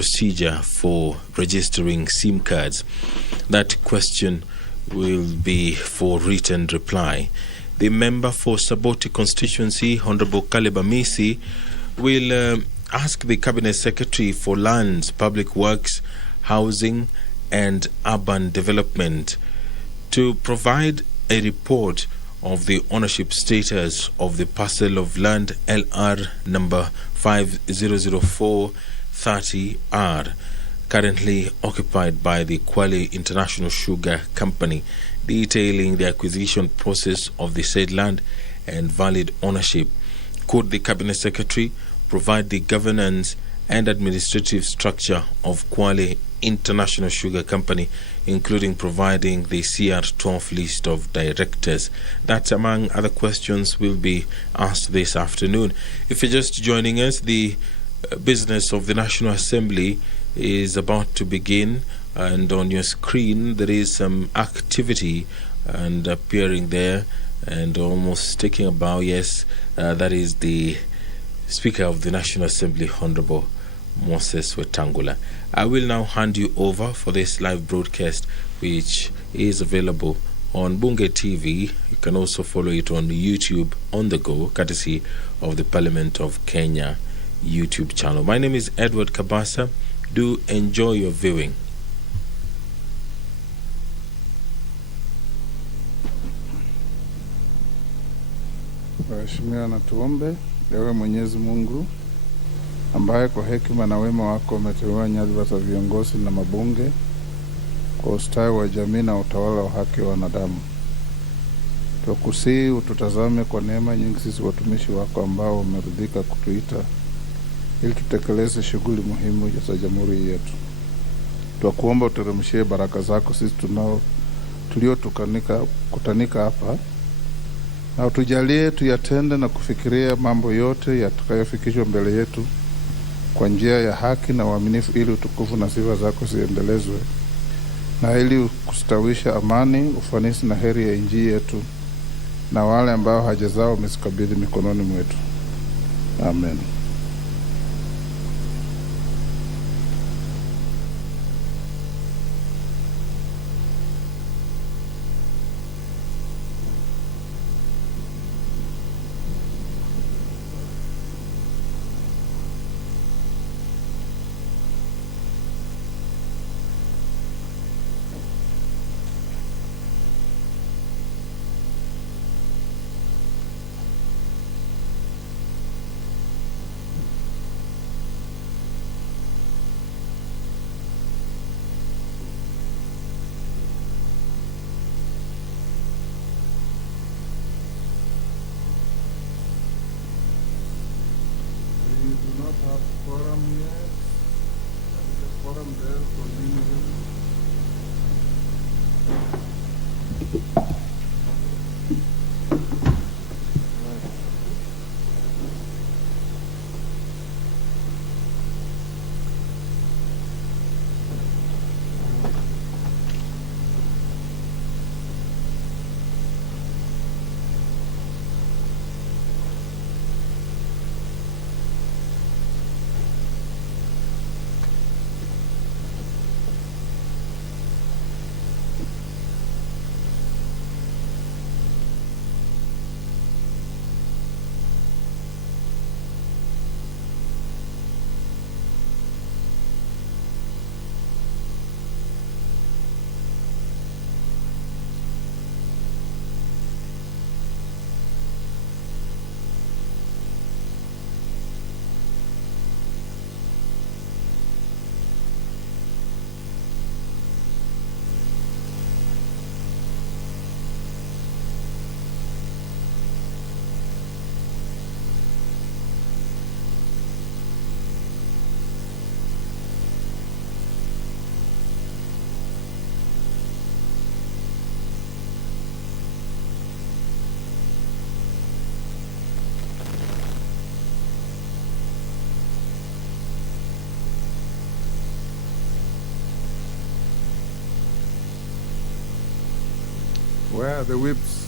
procedure for registering SIM cards. That question will be for written reply. The member for Saboti constituency, Honorable Kaleba Misi, will ask the Cabinet Secretary for Lands, Public Works, Housing and Urban Development to provide a report of the ownership status of the parcel of land LR number 500430R, currently occupied by the Kwale International Sugar Company, detailing the acquisition process of the said land and valid ownership. Could the Cabinet Secretary provide the governance and administrative structure of Kwale International Sugar Company, including providing the CR12 list of directors? That, among other questions, will be asked this afternoon. If you're just joining us, the business of the National Assembly is about to begin, and on your screen there is some activity and appearing there and almost taking a bow. Yes, that is the Speaker of the National Assembly, Honorable Moses Wetangula. I will now hand you over for this live broadcast, which is available on Bunge TV. You can also follow it on YouTube on the go, courtesy of the Parliament of Kenya YouTube channel. My name is Edward Kabasa. Do enjoy your viewing. Waheshimiwa, na tuombe. Ewe Mwenyezi Mungu ambaye kwa hekima na wema wako umeteua nyadhifa za viongozi na mabunge kwa ustawi wa jamii na utawala wa haki wa wanadamu, tukusihi ututazame kwa neema nyingi sisi watumishi wako ambao umeridhika kutuita ili tutekeleze shughuli muhimu za jamhuri yetu. Tukuomba uteremshie baraka zako sisi kutanika hapa, na utujalie tuyatende na kufikiria mambo yote yatakayofikishwa mbele yetu kwa njia ya haki na uaminifu, ili utukufu na sifa zako ziendelezwe, na ili kustawisha amani, ufanisi na heri ya nchi yetu na wale ambao haja zao umezikabidhi mikononi mwetu. Amen. We do not have quorum yet, and the quorum there for where are the whips?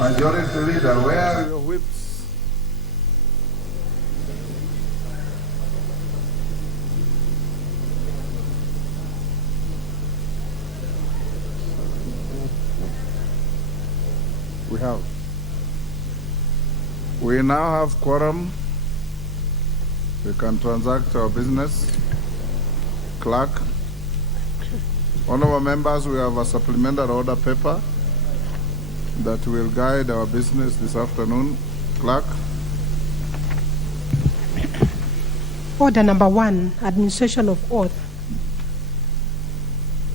Majority Leader, where are your whips? We now have quorum. We can transact our business. Clerk. Honorable members, we have a supplementary order paper that will guide our business this afternoon. Clerk. Order number 1, administration of oath.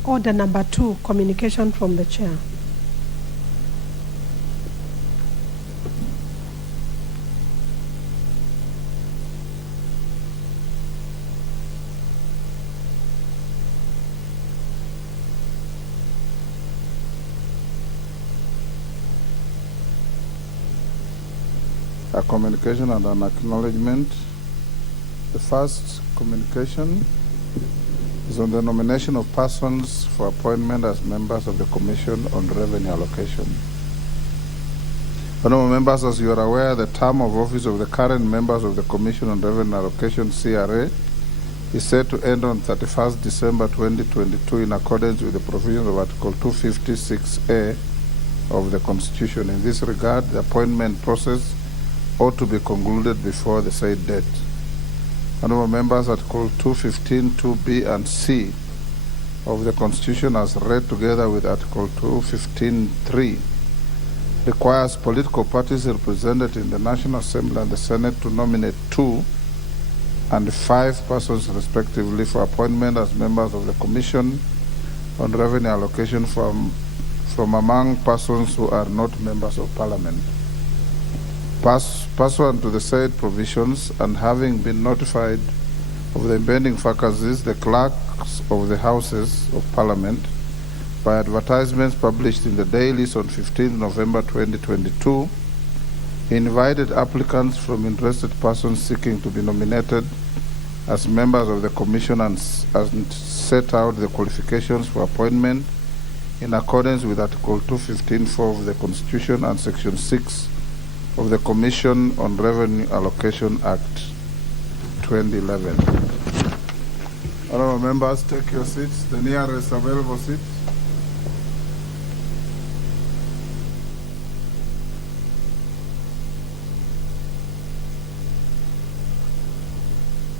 Order number 2, communication from the chair. A communication and an acknowledgement. The first communication is on the nomination of persons for appointment as members of the Commission on Revenue Allocation. Honorable members, as you are aware, the term of office of the current members of the Commission on Revenue Allocation, CRA, is set to end on 31st December 2022 in accordance with the provisions of Article 256A of the Constitution. In this regard, the appointment process ought to be concluded before the said date. Honorable members, Article 215, 2B and C of the Constitution, as read together with Article 215, 3, requires political parties represented in the National Assembly and the Senate to nominate 2 and 5 persons respectively for appointment as members of the Commission on Revenue Allocation from among persons who are not members of Parliament. Pursuant to the said provisions and having been notified of the impending vacancies, the clerks of the Houses of Parliament, by advertisements published in the dailies on 15 November 2022, invited applicants from interested persons seeking to be nominated as members of the Commission and set out the qualifications for appointment in accordance with Article 215.4 of the Constitution and Section 6 of the Commission on Revenue Allocation Act 2011. Honorable members, take your seats. The nearest available seat.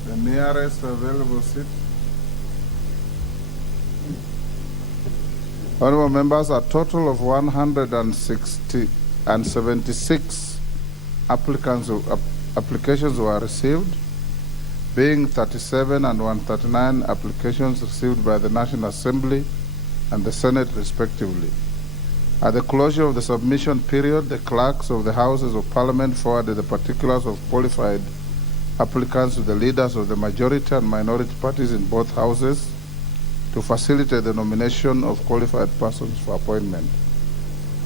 The nearest available seat. Honorable members, a total of 176 applications were received, being 37 and 139 applications received by the National Assembly and the Senate respectively. At the closure of the submission period, the clerks of the Houses of Parliament forwarded the particulars of qualified applicants to the leaders of the majority and minority parties in both houses to facilitate the nomination of qualified persons for appointment.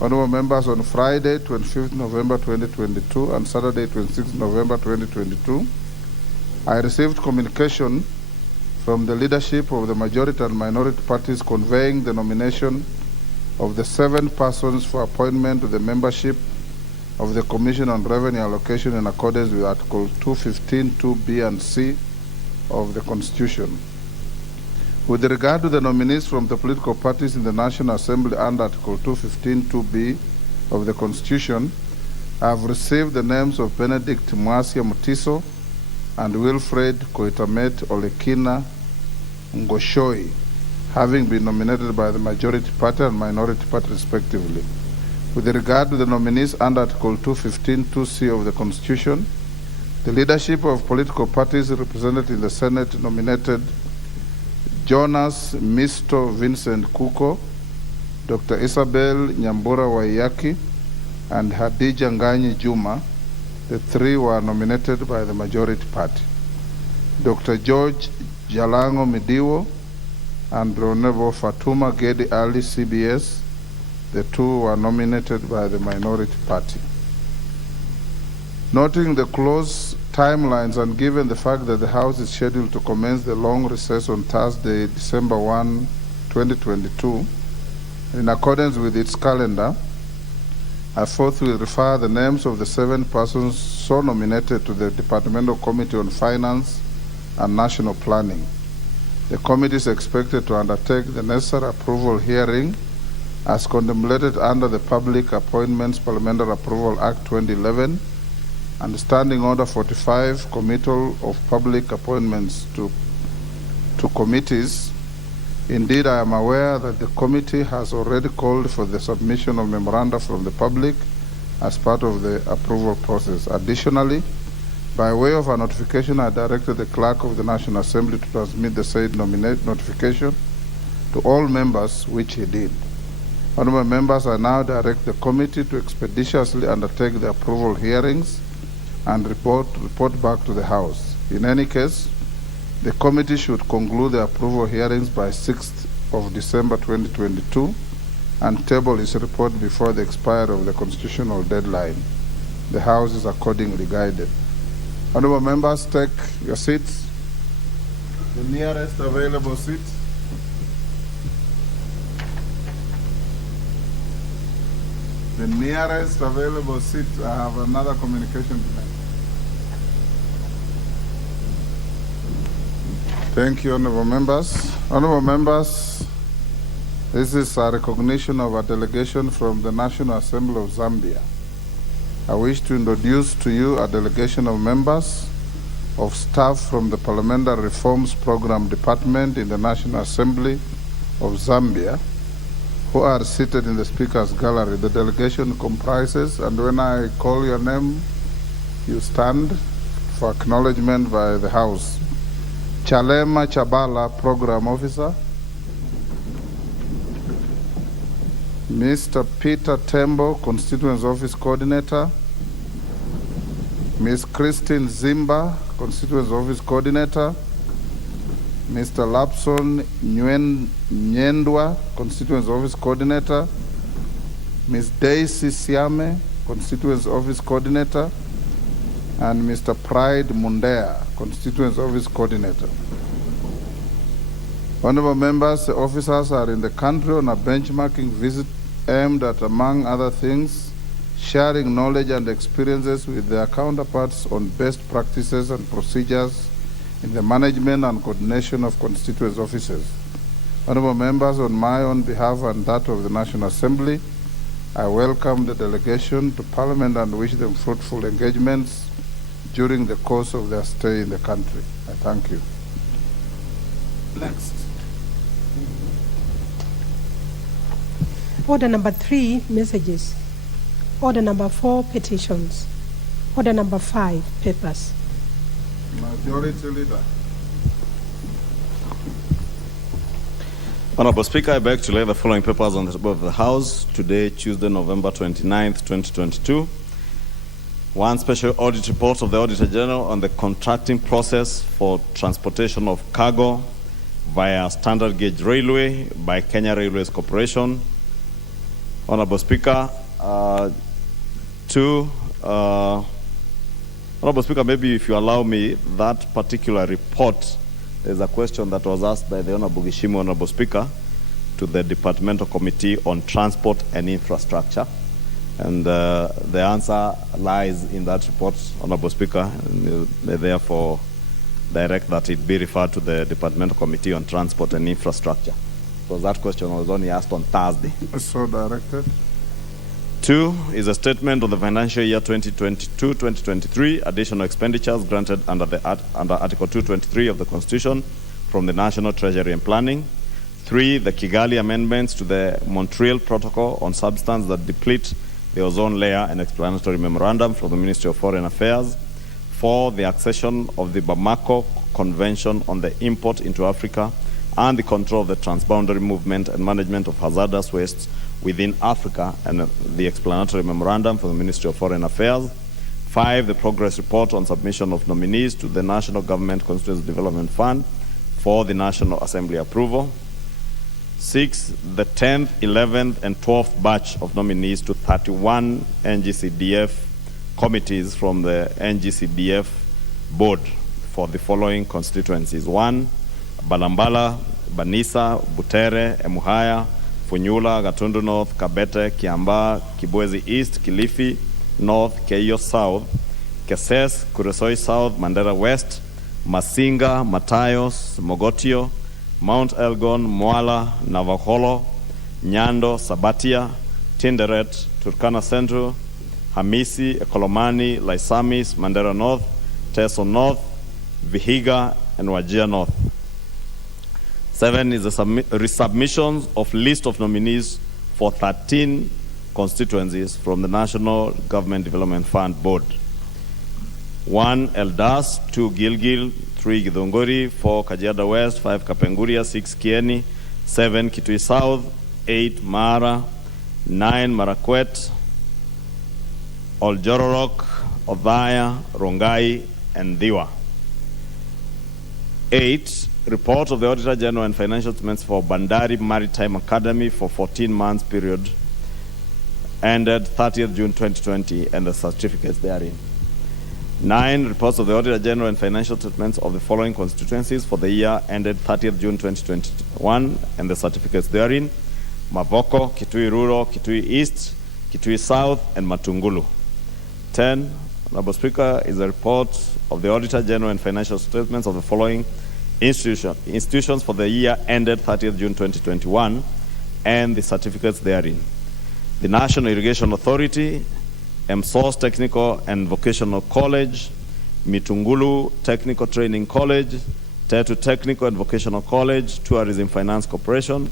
Honorable members, on Friday, 25th November 2022 and Saturday, 26th November 2022, I received communication from the leadership of the majority and minority parties conveying the nomination of the 7 persons for appointment to the membership of the Commission on Revenue Allocation in accordance with Article 215, 2B and C of the Constitution. With regard to the nominees from the political parties in the National Assembly under Article 215, 2B of the Constitution, I have received the names of Benedict Mwasia Mutiso and Wilfred Koitamet Olekina Ngoshoi, having been nominated by the majority party and minority party respectively. With regard to the nominees under Article 215, 2C of the Constitution, the leadership of political parties represented in the Senate nominated Jonas Misto Vincent Kuko, Dr. Isabel Nyambura Waiyaki, and Hadija Nganyi Juma. The 3 were nominated by the majority party. Dr. George Jalango Midiwo and Honorable Fatuma Gedi Ali CBS. The 2 were nominated by the minority party. Noting the close timelines and given the fact that the House is scheduled to commence the long recess on Thursday, December 1, 2022, in accordance with its calendar, I forthwith refer the names of the 7 persons so nominated to the Departmental Committee on Finance and National Planning. The committee is expected to undertake the necessary approval hearing as contemplated under the Public Appointments Parliamentary Approval Act 2011 and Standing Order 45, Committal of Public Appointments to committees. Indeed, I am aware that the committee has already called for the submission of memoranda from the public as part of the approval process. Additionally, by way of a notification, I directed the Clerk of the National Assembly to transmit the said notification to all members, which he did. Honorable members, I now direct the committee to expeditiously undertake the approval hearings and report back to the House. In any case, the committee should conclude the approval hearings by 6th of December 2022 and table its report before the expiry of the constitutional deadline. The House is accordingly guided. Honorable members, take your seats. The nearest available seat. The nearest available seat. I have another communication to make. Thank you, honorable members. Honorable members, this is a recognition of a delegation from the National Assembly of Zambia. I wish to introduce to you a delegation of members of staff from the Parliamentary Reforms Program Department in the National Assembly of Zambia, who are seated in the Speaker's Gallery. The delegation comprises, and when I call your name, you stand for acknowledgement by the House. Chalema Chabala, Program Officer. Mr. Peter Tembo, Constituency Office Coordinator. Ms. Christine Zimba, Constituency Office Coordinator. Mr. Lapson Nyendwa, Constituency Office Coordinator. Ms. Daisy Siame, Constituency Office Coordinator. And Mr. Pride Mundea, Constituency Office Coordinator. Honorable members, the officers are in the country on a benchmarking visit aimed at, among other things, sharing knowledge and experiences with their counterparts on best practices and procedures in the management and coordination of constituency offices. Honorable members, on my own behalf and that of the National Assembly, I welcome the delegation to Parliament and wish them fruitful engagements during the course of their stay in the country. I thank you. Next. Order number 3, messages. Order number 4, petitions. Order number 5, papers. Majority Leader. Honorable Speaker, I beg to lay the following papers on the table of the House today, Tuesday, November 29th, 2022. One, special audit report of the Auditor General on the contracting process for transportation of cargo via standard gauge railway by Kenya Railways Corporation. Honorable Speaker, Honorable Speaker, maybe if you allow me, that particular report, there's a question that was asked by the Honorable Gishimu, Honorable Speaker, to the Departmental Committee on Transport and Infrastructure. And the answer lies in that report, Honorable Speaker, and therefore direct that it be referred to the Departmental Committee on Transport and Infrastructure. Because that question was only asked on Thursday. So directed. 2 is a statement of the financial year 2022-2023 additional expenditures granted under Article 223 of the Constitution from the National Treasury and Planning. 3, the Kigali amendments to the Montreal Protocol on substance that deplete the ozone layer and explanatory memorandum from the Ministry of Foreign Affairs. 4, the accession of the Bamako Convention on the import into Africa and the control of the transboundary movement and management of hazardous wastes within Africa and the explanatory memorandum for the Ministry of Foreign Affairs. 5, the progress report on submission of nominees to the National Government Constituency Development Fund for the National Assembly approval. 6, the 10th, 11th, and 12th batch of nominees to 31 NGCDF committees from the NGCDF board for the following constituencies. 1, Balambala, Banisa, Butere, Emuhaya, Funyula, Gatundu North, Kabete, Kiamba, Kibwezi East, Kilifi North, Keio South, Keses, Kuresoi South, Mandera West, Masinga, Matayos, Mogotio, Mount Elgon, Moala, Navakholo, Nyando, Sabatia, Tinderet, Turkana Central, Hamisi, Ekolomani, Laisamis, Mandera North, Teso North, Vihiga, and Wajir North. 7 is the resubmissions of list of nominees for 13 constituencies from the National Government Development Fund Board. 1, Eldas, 2, Gilgil, 3, Githunguri, 4, Kajiado West, 5, Kapenguria, 6, Kieni, 7, Kitui South. 8, Mara. 9, Marakwet, Oljororok, Othaya, Rongai, and Diwa. 8, report of the Auditor General and financial statements for Bandari Maritime Academy for 14 months period ended 30th June 2020 and the certificates therein. 9, reports of the Auditor General and financial statements of the following constituencies for the year ended 30th June 2021 and the certificates therein: Mavoko, Kitui Rural, Kitui East, Kitui South, and Matungulu. 10, Honorable Speaker, is a report of the Auditor General and financial statements of the following institutions for the year ended 30th June 2021 and the certificates therein: the National Irrigation Authority, MSOS Technical and Vocational College, Mitungulu Technical Training College, Tetu Technical and Vocational College, Tourism Finance Corporation,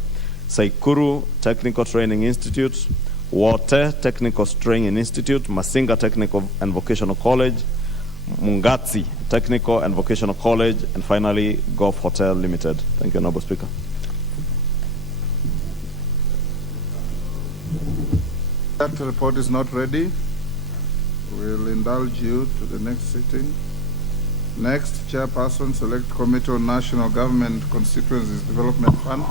Saikuru Technical Training Institute, Wote Technical Training Institute, Masinga Technical and Vocational College, Mungatsi Technical and Vocational College, and finally, Golf Hotel Limited. Thank you, Honorable Speaker. That report is not ready. We'll indulge you to the next sitting. Next, Chairperson, Select Committee on National Government Constituencies Development Fund.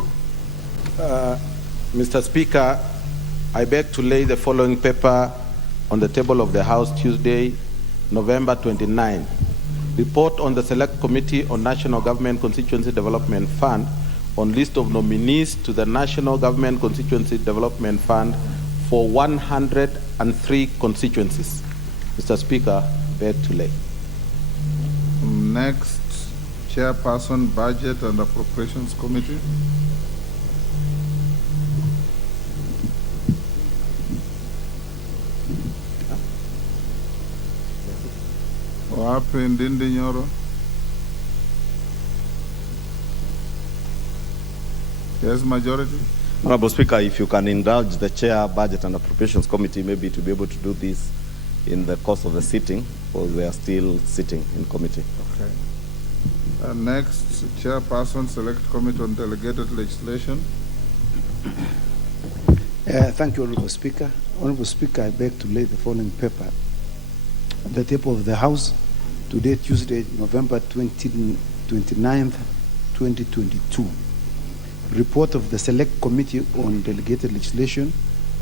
Mr. Speaker, I beg to lay the following paper on the table of the House Tuesday, November 29. Report on the Select Committee on National Government Constituency Development Fund on list of nominees to the National Government Constituency Development Fund for 103 constituencies. Mr. Speaker, beg to lay. Next, Chairperson, Budget and Appropriations Committee. Wapi Ndindi Nyoro? Yes, majority. Honorable Speaker, if you can indulge the Chair, Budget and Appropriations Committee, maybe to be able to do this in the course of the sitting, because we are still sitting in committee. Okay. Next, Chairperson, Select Committee on Delegated Legislation. Thank you, Honorable Speaker. Honorable Speaker, I beg to lay the following paper on the table of the House today, Tuesday, November 29th, 2022. Report of the Select Committee on Delegated Legislation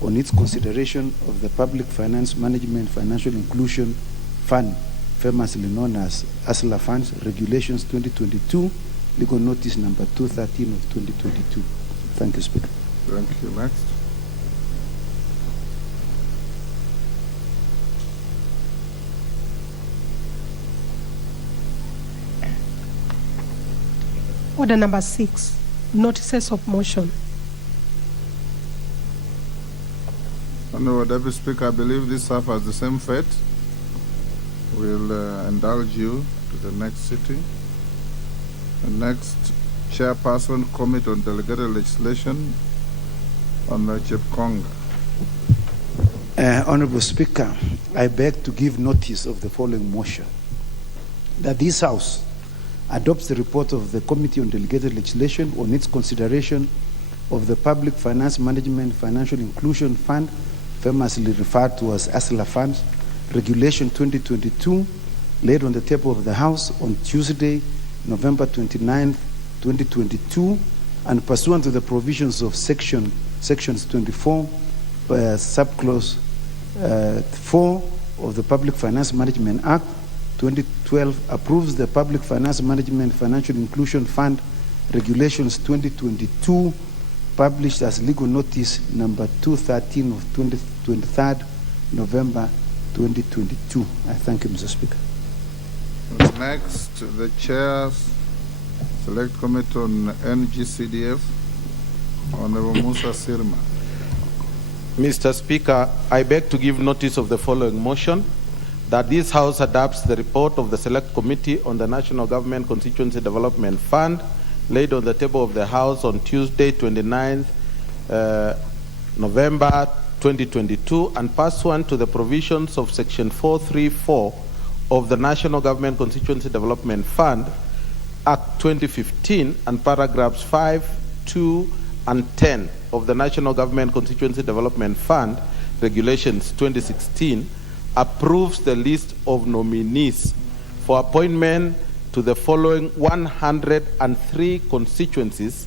on its consideration of the Public Finance Management Financial Inclusion Fund, famously known as ASLA Funds, Regulations 2022, Legal Notice number 213 of 2022. Thank you, Speaker. Thank you. Next. Order number 6, notices of motion. Honorable Deputy Speaker, I believe this suffers the same fate. We'll indulge you to the next sitting. The next, Chairperson, Committee on Delegated Legislation, Honorable Chepkonga. Honorable Speaker, I beg to give notice of the following motion: that this House adopts the report of the Committee on Delegated Legislation on its consideration of the Public Finance Management Financial Inclusion Fund, famously referred to as ASLA Funds, Regulation 2022, laid on the table of the House on Tuesday, November 29th, 2022, and pursuant to the provisions of sections 24, subclause 4 of the Public Finance Management Act 2012, approves the Public Finance Management Financial Inclusion Fund Regulations 2022, published as legal notice number 213 of 23rd November 2022. I thank you, Mr. Speaker. Next, the Chair's Select Committee on NGCDF, Honorable Musa Sirma. Mr. Speaker, I beg to give notice of the following motion: that this House adopts the report of the Select Committee on the National Government Constituency Development Fund, laid on the table of the House on Tuesday, 29th November 2022, and pursuant to the provisions of Section 434 of the National Government Constituency Development Fund, Act 2015, and paragraphs 5, 2, and 10 of the National Government Constituency Development Fund, Regulations 2016, approves the list of nominees for appointment to the following 103 constituencies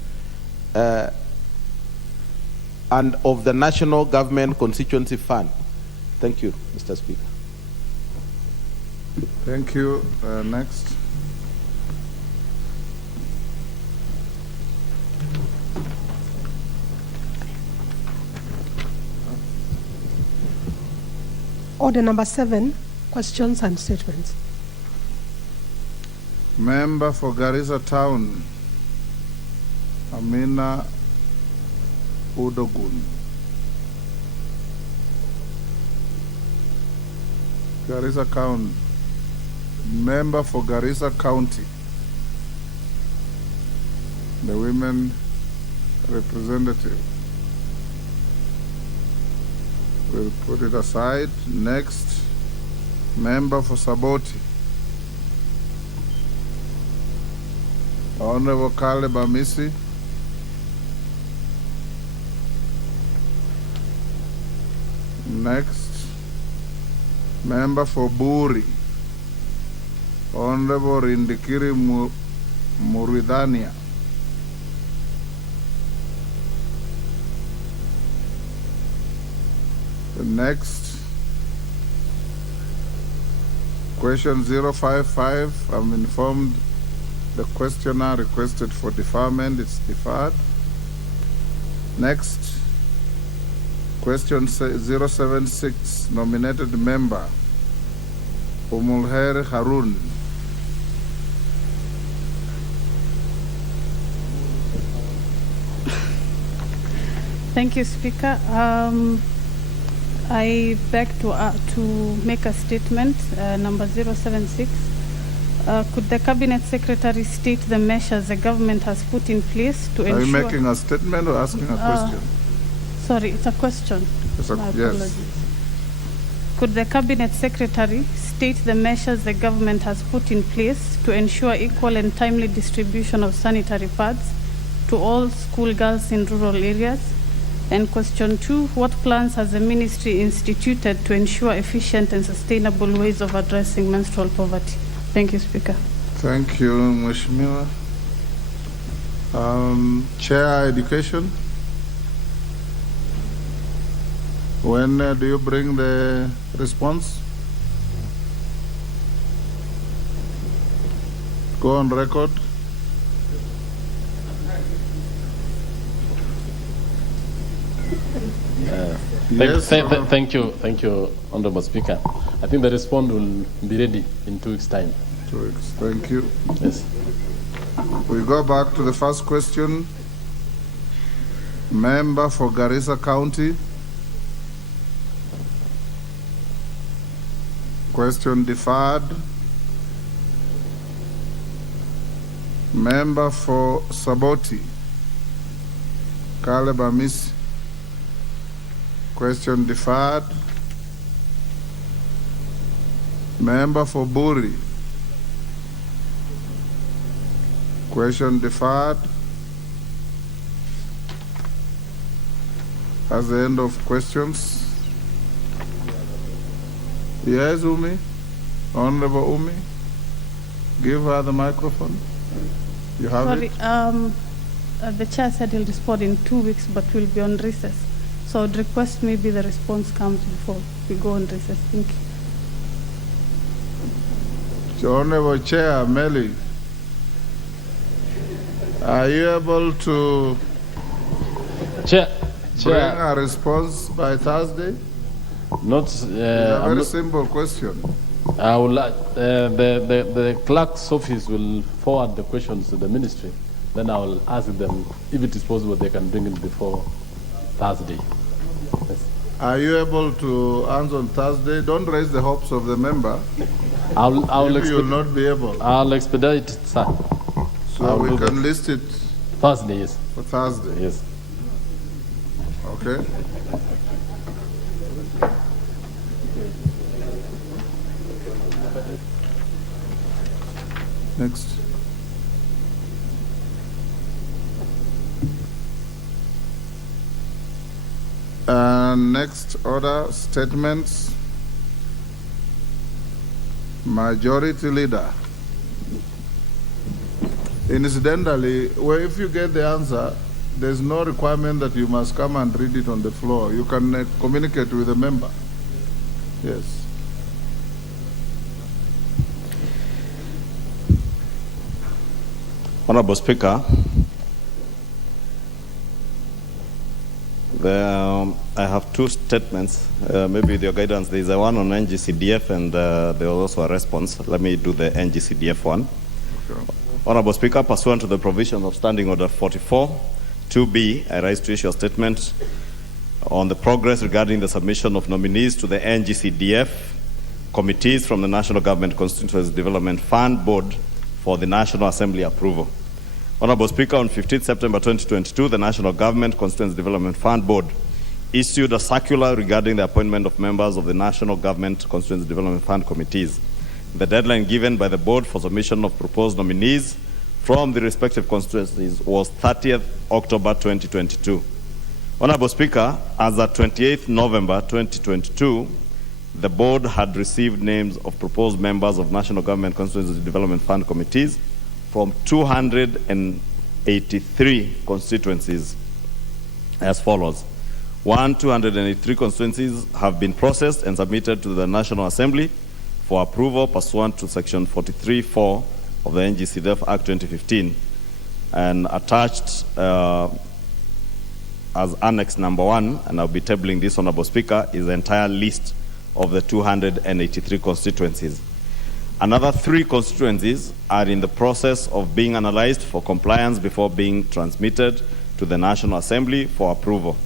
and of the National Government Constituency Fund. Thank you, Mr. Speaker. Thank you. Next. Order number 7, questions and statements. Member for Garissa Town, Amina Udogun. Garissa County. Member for Garissa County. The women representative. We'll put it aside. Next, member for Saboti. Honorable Caleb Amisi. Next, member for Buri. Honorable Rindikiri Muridania. The next, question 055, I'm informed the questioner requested for deferment, it's deferred. Next, question 076, nominated member, Umulher Harun. Thank you, Speaker. I beg to make a statement, number 076. Could the Cabinet Secretary state the measures the government has put in place to ensure... Are you making a statement or asking a question? Sorry, it's a question. Yes. Could the Cabinet Secretary state the measures the government has put in place to ensure equal and timely distribution of sanitary pads to all schoolgirls in rural areas? And question 2, what plans has the ministry instituted to ensure efficient and sustainable ways of addressing menstrual poverty? Thank you, Speaker. Thank you, Mheshimiwa. Chair Education. When do you bring the response? Go on record. Yes. Thank you, Honorable Speaker. I think the response will be ready in 2 weeks' time. 2 weeks. Thank you. Yes. We go back to the first question. Member for Garissa County. Question deferred. Member for Saboti. Caleb Amis. Question deferred. Member for Buri. Question deferred. That's the end of questions. Yes, Umi? Honorable Umi? Give her the microphone. You have it? The chair said he'll respond in 2 weeks, but we'll be on recess. So I'd request maybe the response comes before we go on recess. Thank you. Honorable Chair Meli, are you able to bring a response by Thursday? Not. It's a very simple question. I will. The clerk's office will forward the questions to the ministry. Then I will ask them if it is possible they can bring it before Thursday. Yes. Are you able to answer on Thursday? Don't raise the hopes of the member. Maybe you will not be able. I'll expedite it, sir. So we can list it Thursday, yes. For Thursday? Yes. Okay. Next. And next order, statements. Majority Leader. Incidentally, well, if you get the answer, there's no requirement that you must come and read it on the floor. You can communicate with the member. Yes. Honorable Speaker, I have two statements. Maybe with your guidance, there is a one on NGCDF and there was also a response. Let me do the NGCDF one. Okay. Honorable Speaker, pursuant to the provisions of Standing Order 44, 2B, I rise to issue a statement on the progress regarding the submission of nominees to the NGCDF committees from the National Government Constituency Development Fund Board for the National Assembly approval. Honorable Speaker, on 15 September 2022, the National Government Constituency Development Fund Board issued a circular regarding the appointment of members of the National Government Constituency Development Fund committees. The deadline given by the board for submission of proposed nominees from the respective constituencies was 30th October 2022. Honorable Speaker, as at 28th November 2022, the board had received names of proposed members of National Government Constituency Development Fund committees from 283 constituencies as follows. 283 constituencies have been processed and submitted to the National Assembly for approval pursuant to Section 43(4) of the NGCDF Act 2015, and attached as Annex Number 1, and I'll be tabling this, Honorable Speaker, is the entire list of the 283 constituencies. Another 3 constituencies are in the process of being analyzed for compliance before being transmitted to the National Assembly for approval.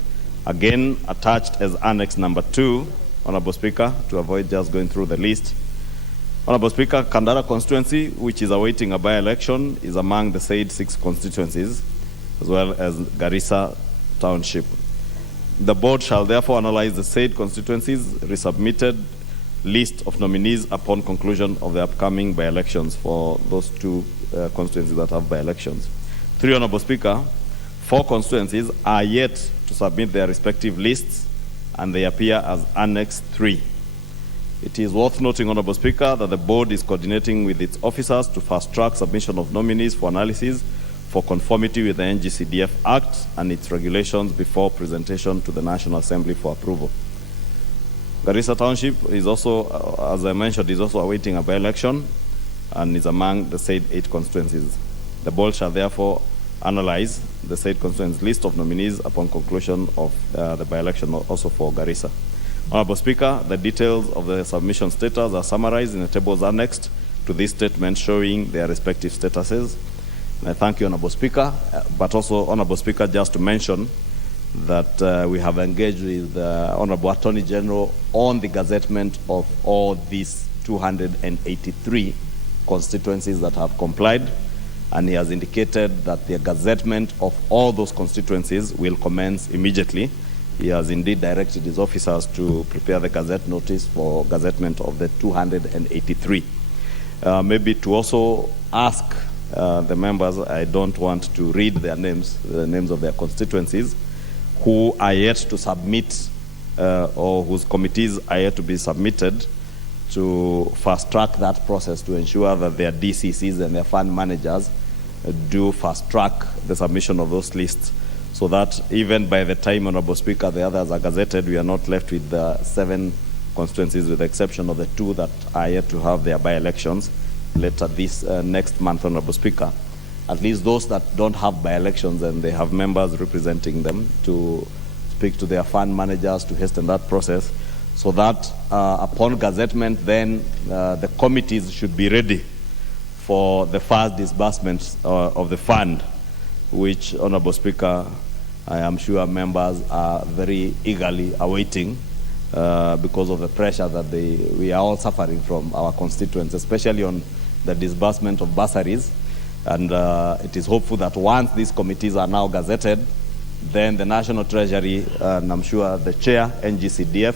Again, attached as Annex Number 2, Honorable Speaker, to avoid just going through the list. Honorable Speaker, Kandara constituency, which is awaiting a by-election, is among the said 6 constituencies, as well as Garissa Township. The board shall therefore analyze the said constituencies resubmitted list of nominees upon conclusion of the upcoming by-elections for those 2 constituencies that have by-elections. 3, Honorable Speaker, 4 constituencies are yet to submit their respective lists, and they appear as Annex 3. It is worth noting, Honorable Speaker, that the board is coordinating with its officers to fast-track submission of nominees for analysis for conformity with the NGCDF Act and its regulations before presentation to the National Assembly for approval. Garissa Township is also, as I mentioned, is also awaiting a by-election and is among the said 8 constituencies. The board shall therefore analyze the said constituencies list of nominees upon conclusion of the by-election also for Garissa. Honorable Speaker, the details of the submission status are summarized in the tables annexed to this statement showing their respective statuses. And I thank you, Honorable Speaker, but also, Honorable Speaker, just to mention that we have engaged with the Honorable Attorney General on the gazettement of all these 283 constituencies that have complied, and he has indicated that the gazettement of all those constituencies will commence immediately. He has indeed directed his officers to prepare the gazette notice for gazettement of the 283. Maybe to also ask the members, I don't want to read their names, the names of their constituencies, who are yet to submit or whose committees are yet to be submitted, to fast-track that process to ensure that their DCCs and their fund managers do fast-track the submission of those lists, so that even by the time, Honorable Speaker, the others are gazetted, we are not left with 7 constituencies, with the exception of the 2 that are yet to have their by-elections later this next month, Honorable Speaker. At least those that don't have by-elections and they have members representing them, to speak to their fund managers to hasten that process, so that upon gazettement, then the committees should be ready for the first disbursement of the fund, which, Honorable Speaker, I am sure members are very eagerly awaiting because of the pressure that we are all suffering from our constituents, especially on the disbursement of bursaries. And it is hopeful that once these committees are now gazetted, then the National Treasury, and I'm sure the Chair, NGCDF,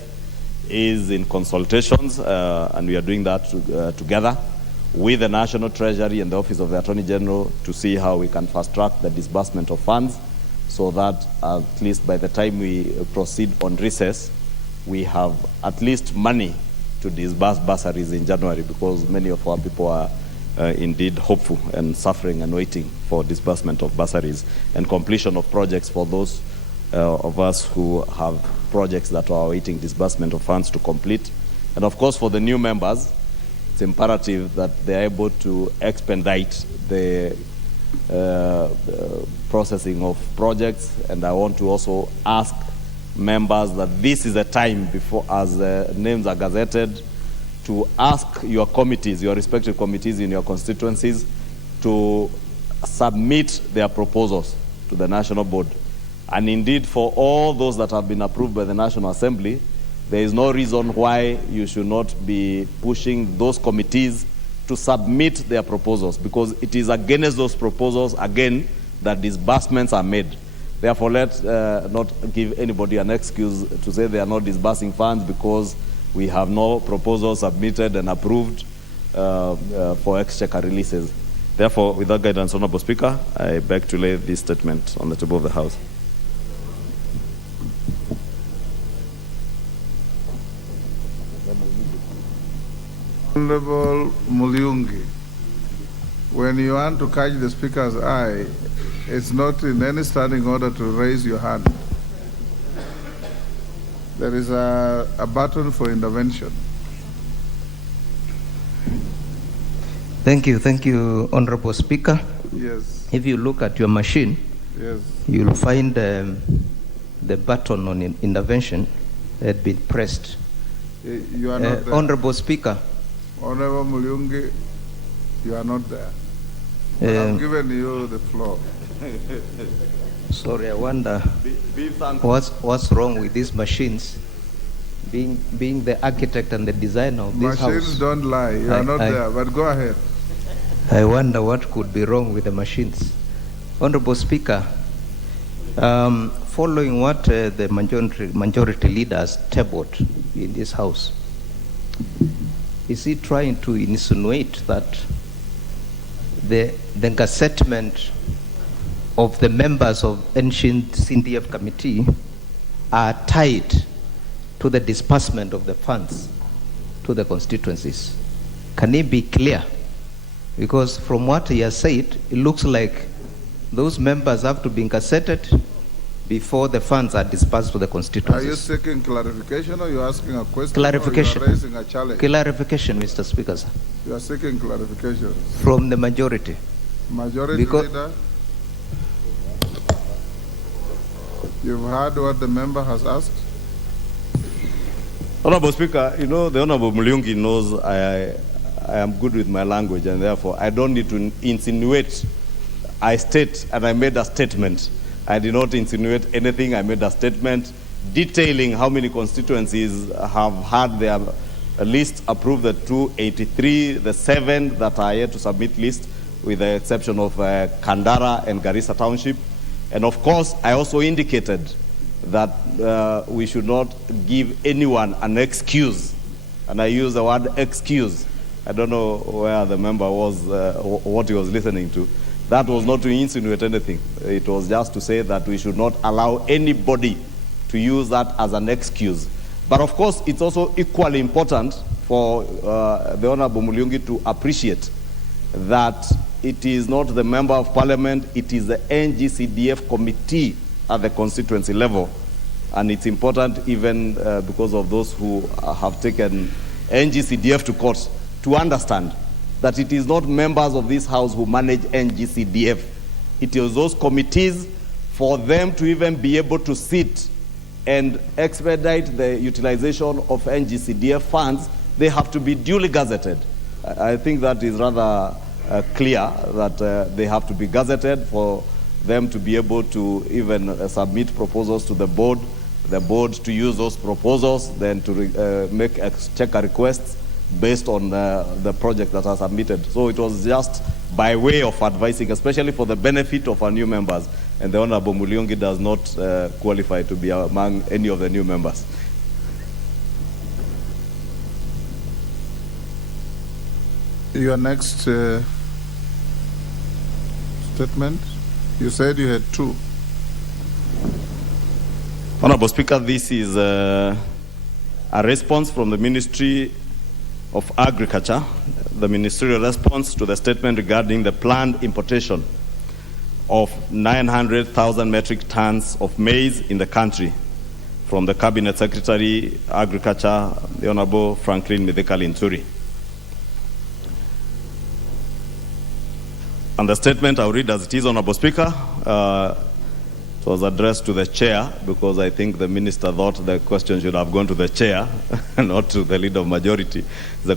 is in consultations, and we are doing that together with the National Treasury and the Office of the Attorney General to see how we can fast-track the disbursement of funds, so that at least by the time we proceed on recess, we have at least money to disburse bursaries in January, because many of our people are indeed hopeful and suffering and waiting for disbursement of bursaries and completion of projects for those of us who have projects that are awaiting disbursement of funds to complete. And of course, for the new members, it's imperative that they are able to expedite the processing of projects. And I want to also ask members that this is a time before, as names are gazetted, to ask your committees, your respective committees in your constituencies, to submit their proposals to the National Board. And indeed, for all those that have been approved by the National Assembly, there is no reason why you should not be pushing those committees to submit their proposals, because it is against those proposals, again, that disbursements are made. Therefore, let's not give anybody an excuse to say they are not disbursing funds because we have no proposals submitted and approved for exchequer releases. Therefore, with that guidance, Honorable Speaker, I beg to lay this statement on the table of the House. Honorable Muliungi, when you want to catch the Speaker's eye, it's not in any standing order to raise your hand. There is a button for intervention. Thank you, Honorable Speaker. Yes. If you look at your machine, yes, you'll find the button on intervention had been pressed. You are not there. Honorable Speaker. Honorable Muliungi, you are not there. I've given you the floor. Sorry, I wonder what's wrong with these machines. Being the architect and the designer of this house. Machines don't lie. You are not there, but go ahead. I wonder what could be wrong with the machines. Honorable Speaker, following what the majority leaders tabled in this house, is he trying to insinuate that the gazettement of the members of NGCDF committee are tied to the disbursement of the funds to the constituencies? Can he be clear? Because from what he has said, it looks like those members have to be gazetted before the funds are disbursed to the constituencies. Are you seeking clarification, or are you asking a question? Clarification. Or you are raising a challenge? Clarification, Mr. Speaker, sir. You are seeking clarification. From the majority. Majority leader, you've heard what the member has asked? Honorable Speaker, you know, the Honorable Muliungi knows I am good with my language, and therefore I don't need to insinuate. I state, and I made a statement. I did not insinuate anything. I made a statement detailing how many constituencies have had their list approved, the 283, the 7 that are yet to submit list, with the exception of Kandara and Garissa Township. And of course, I also indicated that we should not give anyone an excuse. And I use the word excuse. I don't know where the member was, what he was listening to. That was not to insinuate anything. It was just to say that we should not allow anybody to use that as an excuse. But of course, it's also equally important for the Honorable Muliungi to appreciate that it is not the Member of Parliament, it is the NGCDF committee at the constituency level. And it's important, even because of those who have taken NGCDF to court, to understand that it is not members of this house who manage NGCDF. It is those committees. For them to even be able to sit and expedite the utilization of NGCDF funds, they have to be duly gazetted. I think that is rather clear, that they have to be gazetted for them to be able to even submit proposals to the board to use those proposals, then to make exchequer requests based on the project that are submitted. So it was just by way of advising, especially for the benefit of our new members. And the Honorable Muliungi does not qualify to be among any of the new members. Your next statement, you said you had 2. Honorable Speaker, this is a response from the Ministry of Agriculture, the ministerial response to the statement regarding the planned importation of 900,000 metric tons of maize in the country from the Cabinet Secretary, Agriculture, the Honorable Franklin Mithika-Linturi. And the statement I'll read as it is, Honorable Speaker. It was addressed to the chair because I think the minister thought the question should have gone to the chair, not to the leader of majority. The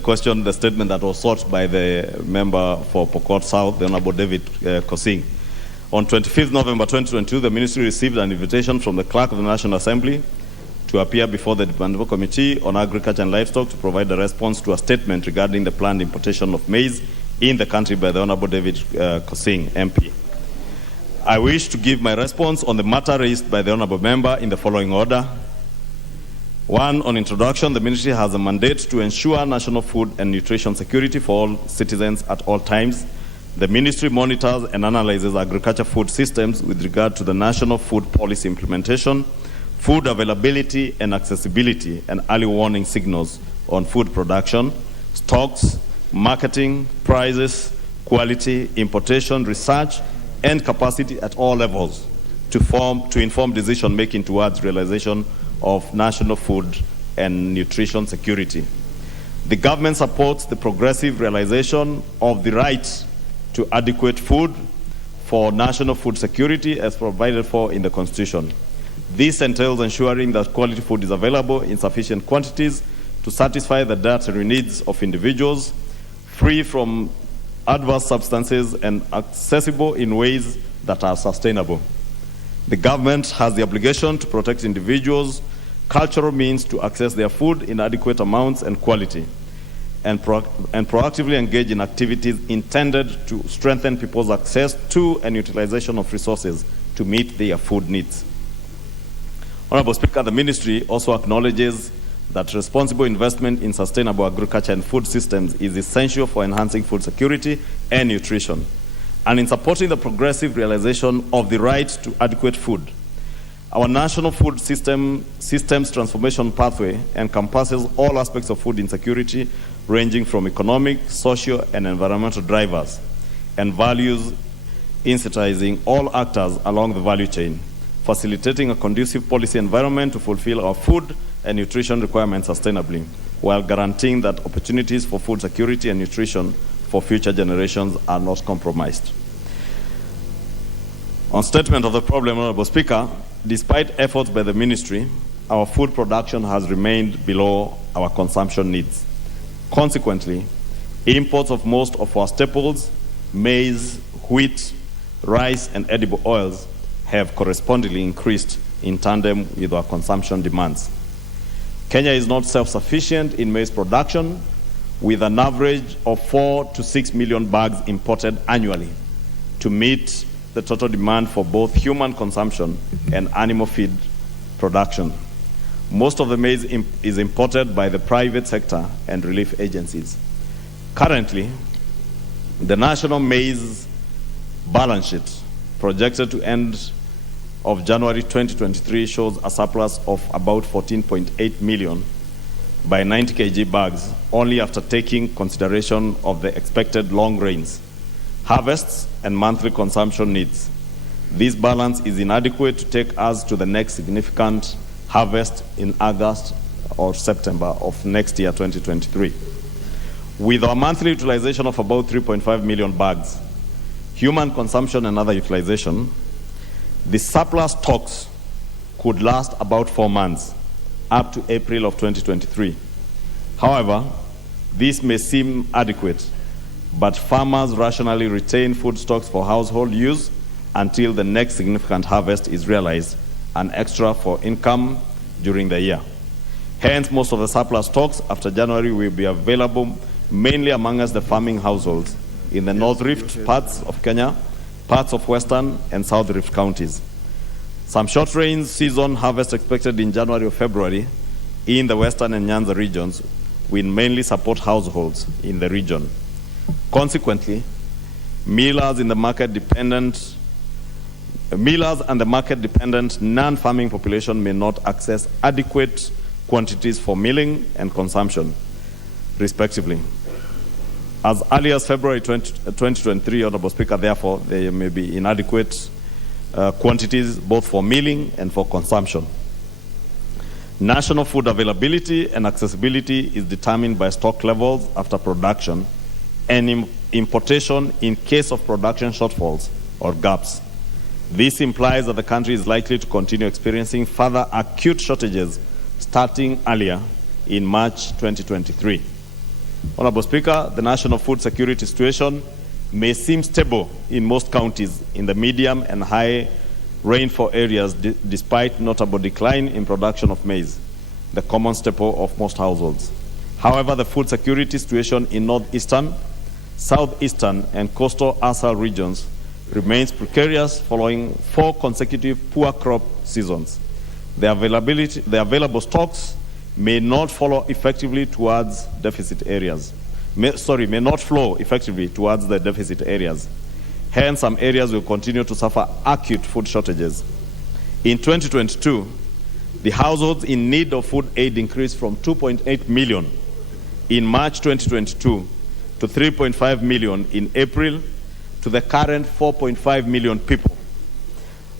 statement that was sought by the member for Pokot South, the Honorable David Kosing. On 25th November 2022, the ministry received an invitation from the clerk of the National Assembly to appear before the Departmental Committee on Agriculture and Livestock to provide a response to a statement regarding the planned importation of maize in the country by the Honorable David Kosing, MP. I wish to give my response on the matter raised by the Honorable Member in the following order. 1, on introduction, the Ministry has a mandate to ensure national food and nutrition security for all citizens at all times. The Ministry monitors and analyzes agriculture food systems with regard to the national food policy implementation, food availability and accessibility, and early warning signals on food production, stocks, marketing, prices, quality, importation, research, and capacity at all levels to inform decision-making towards realization of national food and nutrition security. The government supports the progressive realization of the right to adequate food for national food security as provided for in the Constitution. This entails ensuring that quality food is available in sufficient quantities to satisfy the dietary needs of individuals, free from adverse substances and accessible in ways that are sustainable. The government has the obligation to protect individuals' cultural means to access their food in adequate amounts and quality, and proactively engage in activities intended to strengthen people's access to and utilization of resources to meet their food needs. Honorable Speaker, the Ministry also acknowledges that responsible investment in sustainable agriculture and food systems is essential for enhancing food security and nutrition, and in supporting the progressive realization of the right to adequate food. Our national food systems transformation pathway encompasses all aspects of food insecurity, ranging from economic, social, and environmental drivers, and values incentivizing all actors along the value chain, facilitating a conducive policy environment to fulfill our food and nutrition requirements sustainably, while guaranteeing that opportunities for food security and nutrition for future generations are not compromised. On statement of the problem, Honorable Speaker, despite efforts by the Ministry, our food production has remained below our consumption needs. Consequently, imports of most of our staples, maize, wheat, rice, and edible oils have correspondingly increased in tandem with our consumption demands. Kenya is not self-sufficient in maize production, with an average of 4 to 6 million bags imported annually to meet the total demand for both human consumption and animal feed production. Most of the maize is imported by the private sector and relief agencies. Currently, the national maize balance sheet projected to end of January 2023 shows a surplus of about 14.8 million by 90 kg bags, only after taking consideration of the expected long rains, harvests, and monthly consumption needs. This balance is inadequate to take us to the next significant harvest in August or September of next year, 2023. With our monthly utilization of about 3.5 million bags, human consumption and other utilization, the surplus stocks could last about 4 months, up to April of 2023. However, this may seem adequate, but farmers rationally retain food stocks for household use until the next significant harvest is realized, an extra for income during the year. Hence, most of the surplus stocks after January will be available mainly amongst the farming households in the North Rift parts of Kenya, parts of Western and South Rift counties. Some short rain season harvest expected in January or February in the Western and Nyanza regions will mainly support households in the region. Consequently, millers in the market dependent millers and the market-dependent non-farming population may not access adequate quantities for milling and consumption, respectively. As early as February 2023, Honorable Speaker, therefore, there may be inadequate quantities both for milling and for consumption. National food availability and accessibility is determined by stock levels after production and importation in case of production shortfalls or gaps. This implies that the country is likely to continue experiencing further acute shortages starting earlier in March 2023. Honorable Speaker, the national food security situation may seem stable in most counties in the medium and high rainfall areas despite notable decline in production of maize, the common staple of most households. However, the food security situation in northeastern, southeastern, and coastal ASAL regions remains precarious following 4 consecutive poor crop seasons. The available stocks may not follow effectively towards deficit areas. May not flow effectively towards the deficit areas. Hence, some areas will continue to suffer acute food shortages. In 2022, the households in need of food aid increased from 2.8 million in March 2022 to 3.5 million in April to the current 4.5 million people.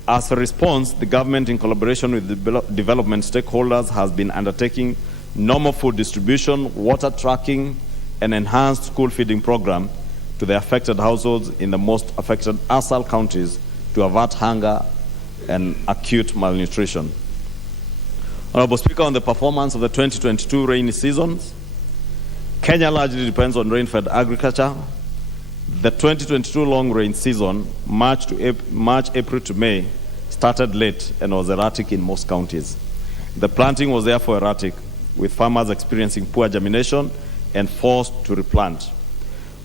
As a response, the government, in collaboration with the development stakeholders, has been undertaking normal food distribution, water tracking, and enhanced school feeding program to the affected households in the most affected ASAL counties to avert hunger and acute malnutrition. Honorable Speaker, on the performance of the 2022 rainy seasons, Kenya largely depends on rain-fed agriculture. The 2022 long rain season, March, April to May, started late and was erratic in most counties. The planting was therefore erratic, with farmers experiencing poor germination and forced to replant.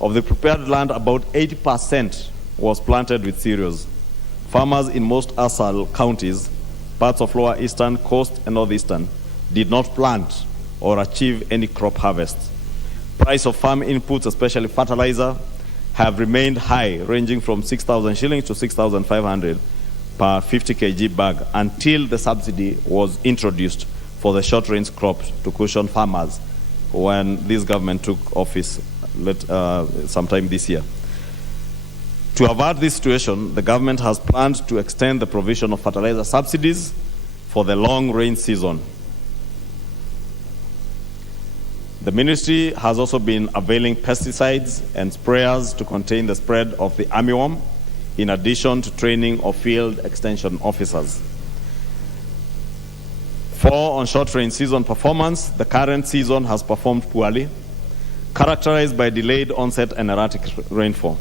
Of the prepared land, about 80% was planted with cereals. Farmers in most ASAL counties, parts of lower eastern, coast, and northeastern, did not plant or achieve any crop harvest. Price of farm inputs, especially fertilizer, have remained high, ranging from 6,000 shillings to 6,500 per 50 kg bag until the subsidy was introduced for the short-range crops to cushion farmers when this government took office sometime this year. To avert this situation, the government has planned to extend the provision of fertilizer subsidies for the long rain season. The ministry has also been availing pesticides and sprayers to contain the spread of the armyworm, in addition to training of field extension officers. On short rain season performance, the current season has performed poorly, characterized by delayed onset and erratic rainfall.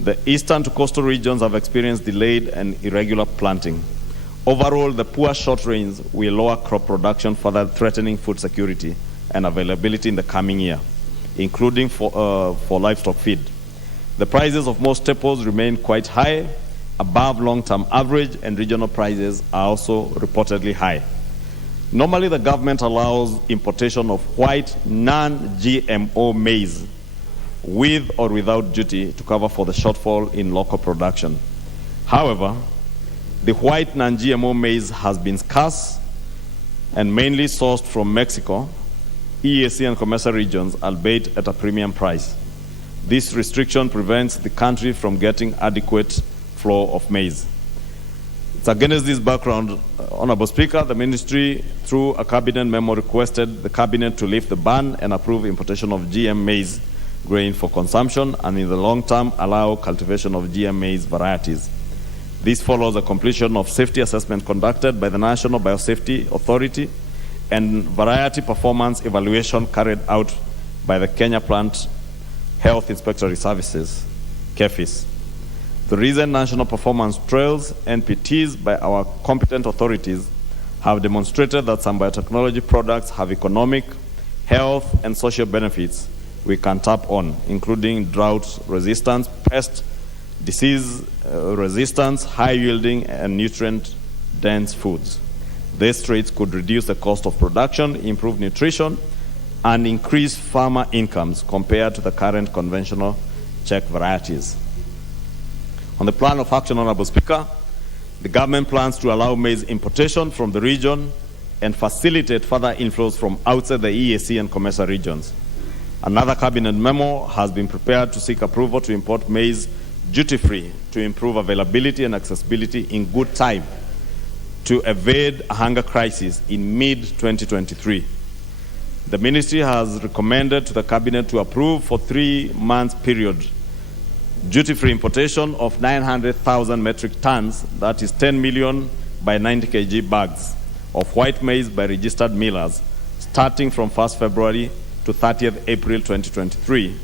The eastern to coastal regions have experienced delayed and irregular planting. Overall, the poor short rains will lower crop production, further threatening food security and availability in the coming year, including for livestock feed. The prices of most staples remain quite high, above long-term average, and regional prices are also reportedly high. Normally, the government allows importation of white non-GMO maize with or without duty to cover for the shortfall in local production. However, the white non-GMO maize has been scarce and mainly sourced from Mexico, EAC and commercial regions, albeit at a premium price. This restriction prevents the country from getting adequate flow of maize. It's against this background, Honorable Speaker, the ministry, through a cabinet memo, requested the cabinet to lift the ban and approve importation of GM maize grain for consumption, and in the long term, allow cultivation of GM maize varieties. This follows the completion of safety assessment conducted by the National Biosafety Authority and variety performance evaluation carried out by the Kenya Plant Health Inspectorate Services, KEFIS. The recent national performance trials, NPTs, by our competent authorities have demonstrated that some biotechnology products have economic, health, and social benefits we can tap on, including drought resistance, pest, disease resistance, high yielding, and nutrient-dense foods. These traits could reduce the cost of production, improve nutrition, and increase farmer incomes compared to the current conventional Czech varieties. On the plan of action, Honorable Speaker, The government plans to allow maize importation from the region and facilitate further inflows from outside the EAC and COMESA regions. Another cabinet memo has been prepared to seek approval to import maize duty-free to improve availability and accessibility in good time to evade a hunger crisis in mid-2023. The ministry has recommended to the cabinet to approve for 3 months period duty-free importation of 900,000 metric tons, that is 10 million by 90 kg bags, of white maize by registered millers, starting from 1st February to 30th April 2023,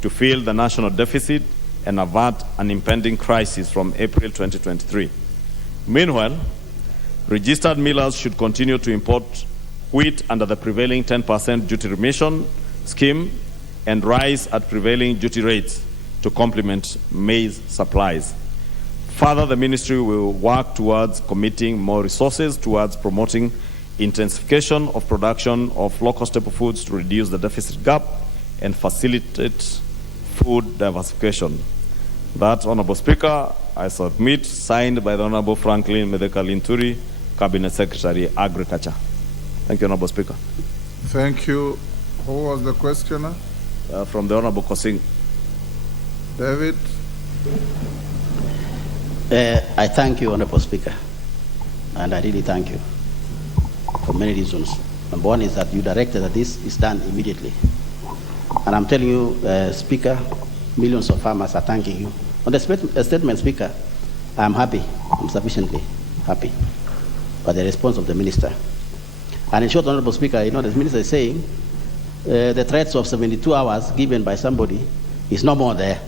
to fill the national deficit and avert an impending crisis from April 2023. Meanwhile, registered millers should continue to import wheat under the prevailing 10% duty remission scheme and rice at prevailing duty rates to complement maize supplies. Further, the ministry will work towards committing more resources towards promoting intensification of production of local staple foods to reduce the deficit gap and facilitate food diversification. That, Honorable Speaker, I submit, signed by the Honorable Franklin Medeka Linturi, Cabinet Secretary, Agriculture. Thank you, Honorable Speaker. Thank you. Who was the questioner? From the Honorable Kosing. David. I thank you, Honorable Speaker, and I really thank you for many reasons. Number one is that you directed that this is done immediately. And I'm telling you, Speaker, millions of farmers are thanking you. On the statement, Speaker, I'm happy, I'm sufficiently happy by the response of the minister. And in short, Honorable Speaker, you know, the minister is saying the threats of 72 hours given by somebody is no more there.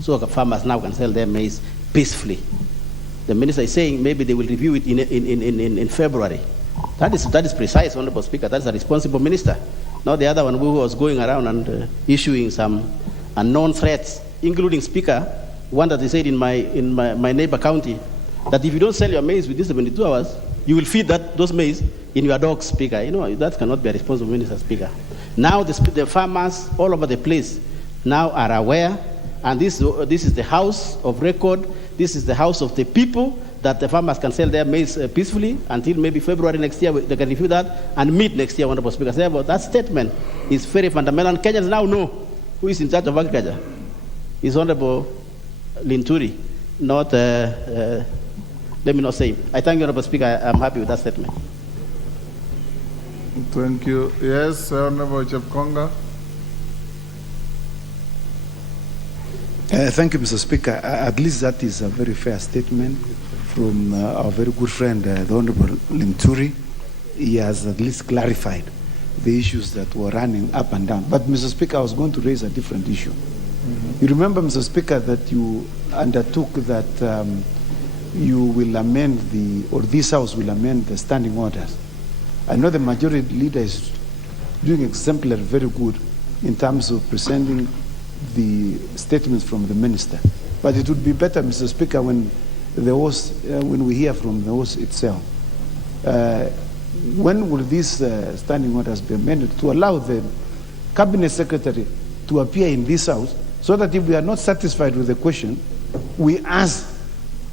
So farmers now can sell their maize peacefully. The minister is saying maybe they will review it in February. That is precise, Honorable Speaker. That's a responsible minister. Not the other one who was going around and issuing some unknown threats, including, Speaker, one that he said in my neighbor county, that if you don't sell your maize within 72 hours, you will feed those maize in your dogs, Speaker. You know, that cannot be a responsible minister, Speaker. Now the farmers all over the place now are aware, and this is the house of record, this is the house of the people, that the farmers can sell their maize peacefully until maybe February next year. They can review that, and mid next year, Honorable Speaker. Therefore, that statement is very fundamental, and Kenyans now know who is in charge of agriculture. It's Honorable Linturi, not, let me not say. I thank you, Honorable Speaker. I'm happy with that statement. Thank you. Yes, Honorable Chepkonga. Thank you, Mr. Speaker. At least that is a very fair statement from our very good friend, the Honorable Linturi. He has at least clarified the issues that were running up and down. But, Mr. Speaker, I was going to raise a different issue. You remember, Mr. Speaker, that you undertook that you will amend or this House will amend the standing orders. I know the majority leader is doing exemplary, very good in terms of presenting the statements from the minister. But it would be better, Mr. Speaker, when we hear from the host itself. When will these standing orders be amended to allow the Cabinet Secretary to appear in this House, so that if we are not satisfied with the question, we ask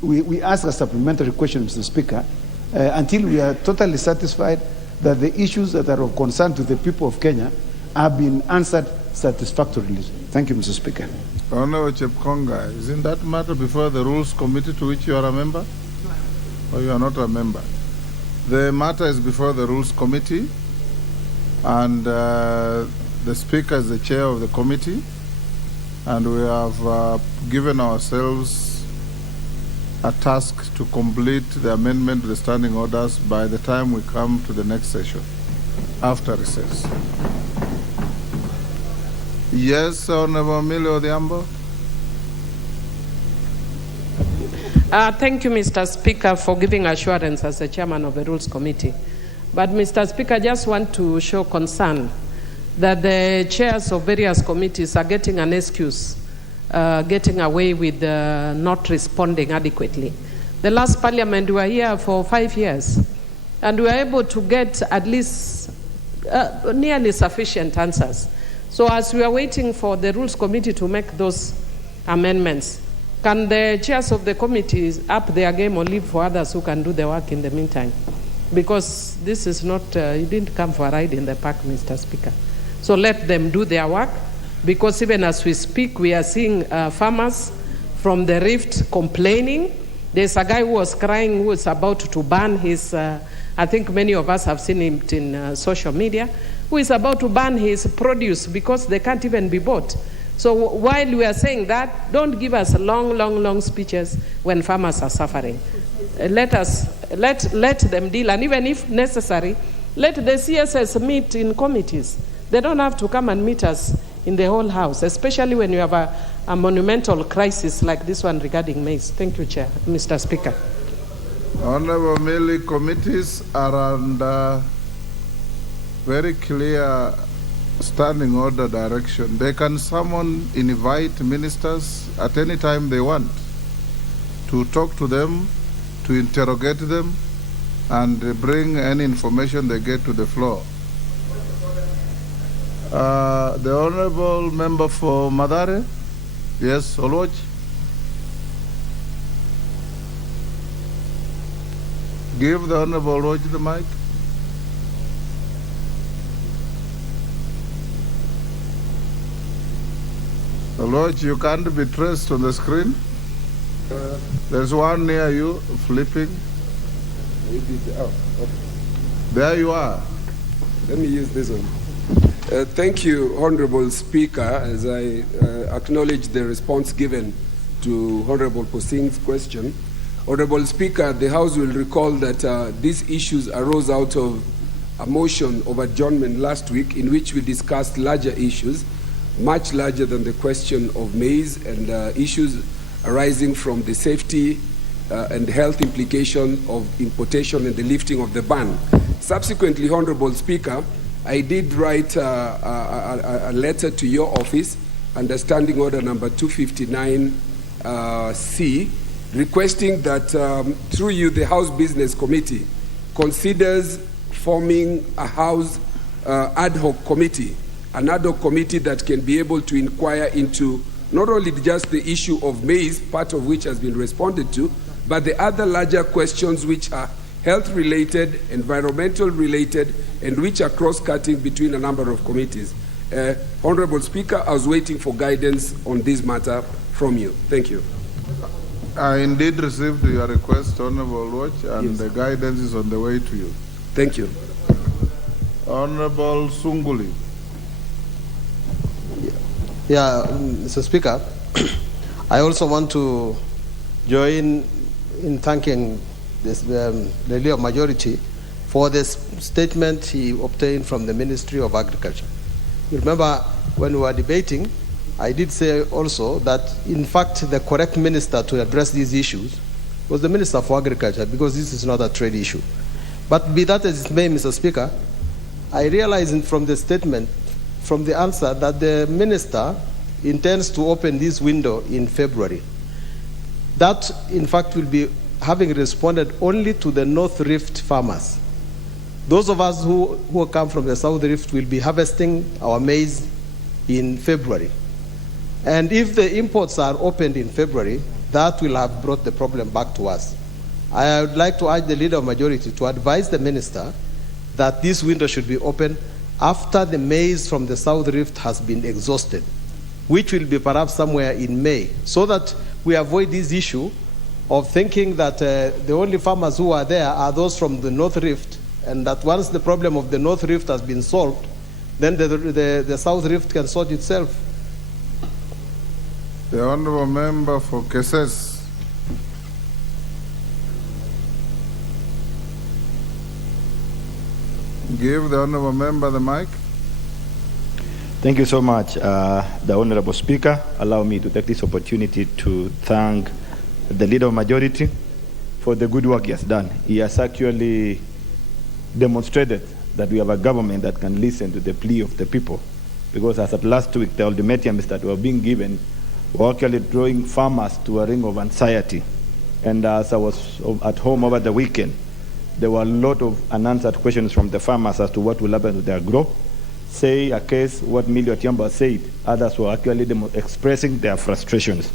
a supplementary question, Mr. Speaker, until we are totally satisfied that the issues that are of concern to the people of Kenya are being answered satisfactorily. Thank you, Mr. Speaker. Honorable Chepkonga, isn't that matter before the Rules Committee to which you are a member? Or you are not a member? The matter is before the Rules Committee, and the Speaker is the chair of the committee, and we have given ourselves a task to complete the amendment to the standing orders by the time we come to the next session, after recess. Yes, Honorable Emilio Odhiambo. Thank you, Mr. Speaker, for giving assurance as the chairman of the Rules Committee. But, Mr. Speaker, I just want to show concern that the chairs of various committees are getting an excuse, getting away with not responding adequately. The last parliament, we were here for 5 years, and we were able to get at least nearly sufficient answers. So as we are waiting for the Rules Committee to make those amendments, Can the chairs of the committees up their game or leave for others who can do the work in the meantime? Because this is not, you didn't come for a ride in the park, Mr. Speaker. So let them do their work, because even as we speak, we are seeing farmers from the Rift complaining. There's a guy who was crying who was about to ban his, I think many of us have seen him in social media, who is about to ban his produce because they can't even be bought. So while we are saying that, don't give us long speeches when farmers are suffering. Let them deal, and even if necessary, let the CSS meet in committees. They don't have to come and meet us in the whole house, especially when you have a monumental crisis like this one regarding maize. Thank you, Chair, Mr. Speaker. Honorable Millie, committees are under very clear standing order direction. They can summon, invite ministers at any time they want to talk to them, to interrogate them, and bring any information they get to the floor. The Honorable Member for Madare. Yes, Olwaj. Give the Honorable Olwaj the mic. Olwaj, you can't be traced on the screen. There's one near you, flipping. There you are. Let me use this one. Thank you, Honorable Speaker, as I acknowledge the response given to Honorable Proceedings' question. Honorable Speaker, the House will recall that these issues arose out of a motion of adjournment last week in which we discussed larger issues, much larger than the question of maize, and issues arising from the safety and health implication of importation and the lifting of the ban. Subsequently, Honorable Speaker, I did write a letter to your office under Standing Order number 259C, requesting that through you, the House Business Committee considers forming a House ad hoc committee, an ad hoc committee that can be able to inquire into not only just the issue of maize, part of which has been responded to, but the other larger questions which are health-related, environmental-related, and which are cross-cutting between a number of committees. Honorable Speaker, I was waiting for guidance on this matter from you. Thank you. I indeed received your request, Honorable Watch, and yes, the guidance is on the way to you. Thank you. Honorable Sunguli. Yeah, Mr. Speaker, I also want to join in thanking the Leader of Majority for this statement he obtained from the Ministry of Agriculture. You remember when we were debating, I did say also that in fact the correct minister to address these issues was the Minister for Agriculture, because this is not a trade issue. But be that as it may, Mr. Speaker, I realize from the statement, from the answer, that the minister intends to open this window in February. That in fact will be having responded only to the North Rift farmers. Those of us who come from the South Rift will be harvesting our maize in February. And if the imports are opened in February, that will have brought the problem back to us. I would like to urge the Leader of Majority to advise the minister that this window should be open after the maize from the South Rift has been exhausted, which will be perhaps somewhere in May, so that we avoid this issue of thinking that the only farmers who are there are those from the North Rift, and that once the problem of the North Rift has been solved, then the South Rift can sort itself. The Honourable Member for Keses. Give the Honourable Member the mic. Thank you so much, the Honourable Speaker. Allow me to take this opportunity to thank the Leader of Majority for the good work he has done. He has actually demonstrated that we have a government that can listen to the plea of the people, because as of last week, the ultimatums that were being given were actually drawing farmers to a ring of anxiety. And as I was at home over the weekend, there were a lot of unanswered questions from the farmers as to what will happen to their growth. Say a case, what Millie Otiamba said, others were actually expressing their frustrations.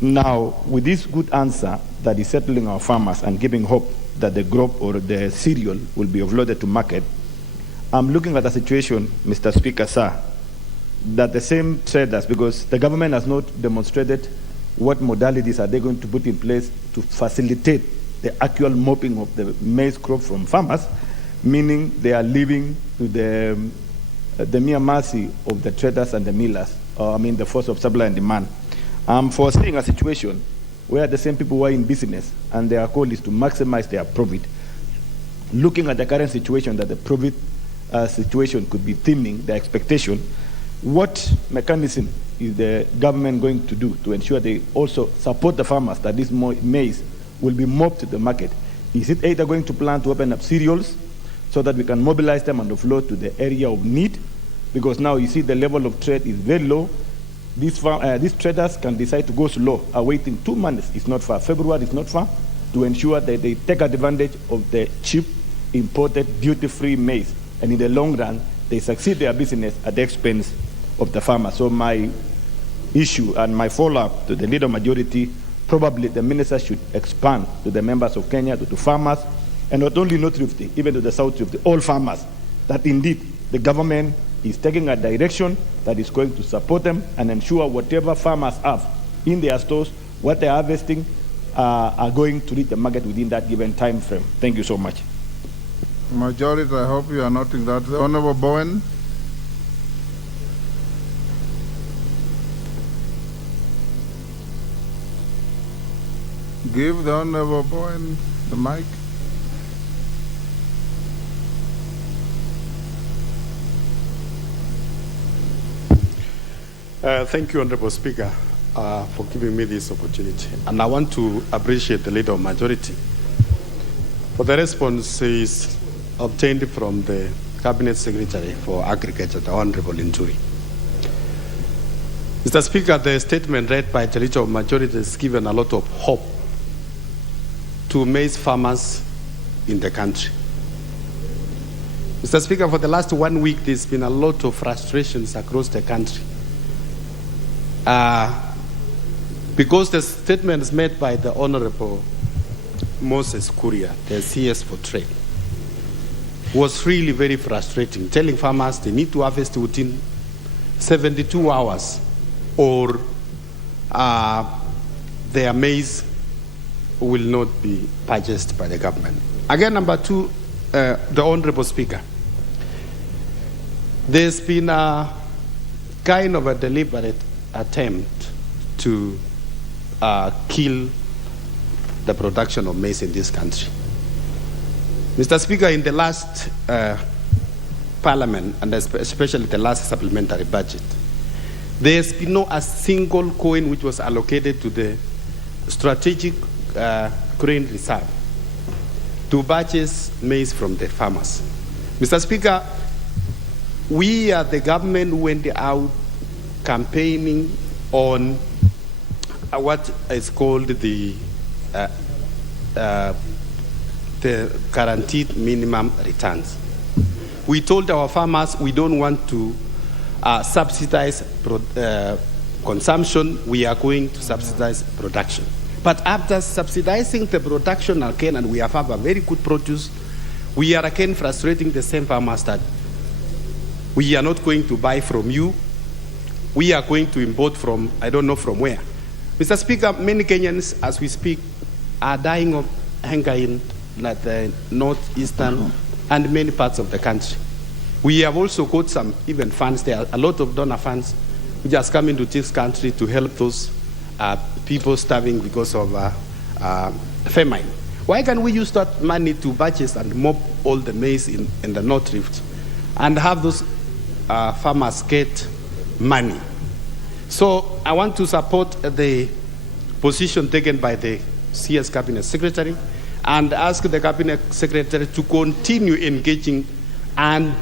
Now, with this good answer that is settling our farmers and giving hope that the crop or the cereal will be offloaded to market, I'm looking at a situation, Mr. Speaker, sir, that the same traders, because the government has not demonstrated what modalities are they going to put in place to facilitate the actual mopping of the maize crop from farmers, meaning they are leaving to the mere mercy of the traders and the millers, the force of supply and demand. I'm foreseeing a situation where the same people who are in business and their goal is to maximize their profit, looking at the current situation that the profit situation could be thinning the expectation, what mechanism is the government going to do to ensure they also support the farmers that this maize will be mopped to the market? Is it either going to plan to open up cereals so that we can mobilize them and offload to the area of need? Because now you see the level of trade is very low. These traders can decide to go slow, awaiting 2 months. It's not far. February is not far, to ensure that they take advantage of the cheap, imported, duty-free maize. And in the long run, they succeed their business at the expense of the farmer. So my issue and my follow-up to the leader majority, probably the minister should expand to the members of Kenya, to farmers, and not only North Rift, even to the South Rift, all farmers, that indeed the government is taking a direction that is going to support them and ensure whatever farmers have in their stores, what they're harvesting, are going to reach the market within that given time frame. Thank you so much. Majority, I hope you are noting that. The Honorable Bowen. Give the Honorable Bowen the mic. Thank you, Honorable Speaker, for giving me this opportunity. And I want to appreciate the Leader of Majority for the responses obtained from the Cabinet Secretary for Agriculture, the Honorable Inturi. Mr. Speaker, the statement read by the Leader of Majority has given a lot of hope to maize farmers in the country. Mr. Speaker, for the last 1 week, there's been a lot of frustrations across the country. Because the statements made by the Honorable Moses Kuria, the CS for Trade, was really very frustrating, telling farmers they need to harvest within 72 hours or their maize will not be purchased by the government. Again, number two, the Honorable Speaker, there's been a kind of a deliberate attempt to kill the production of maize in this country. Mr. Speaker, in the last Parliament, and especially the last supplementary budget, there's been no a single coin which was allocated to the strategic grain reserve to purchase maize from the farmers. Mr. Speaker, we are the government went out campaigning on what is called the guaranteed minimum returns. We told our farmers we don't want to subsidize consumption, we are going to subsidize production. But after subsidizing the production again, and we have a very good produce, we are again frustrating the same farmers that we are not going to buy from you, we are going to import from, I don't know from where. Mr. Speaker, many Kenyans, as we speak, are dying of hunger in the northeastern and many parts of the country. We have also got some even funds. There are a lot of donor funds which has come into this country to help those people starving because of famine. Why can't we use that money to purchase and mop all the maize in the North Rift and have those farmers get money? So I want to support the position taken by the CS Cabinet Secretary and ask the Cabinet Secretary to continue engaging and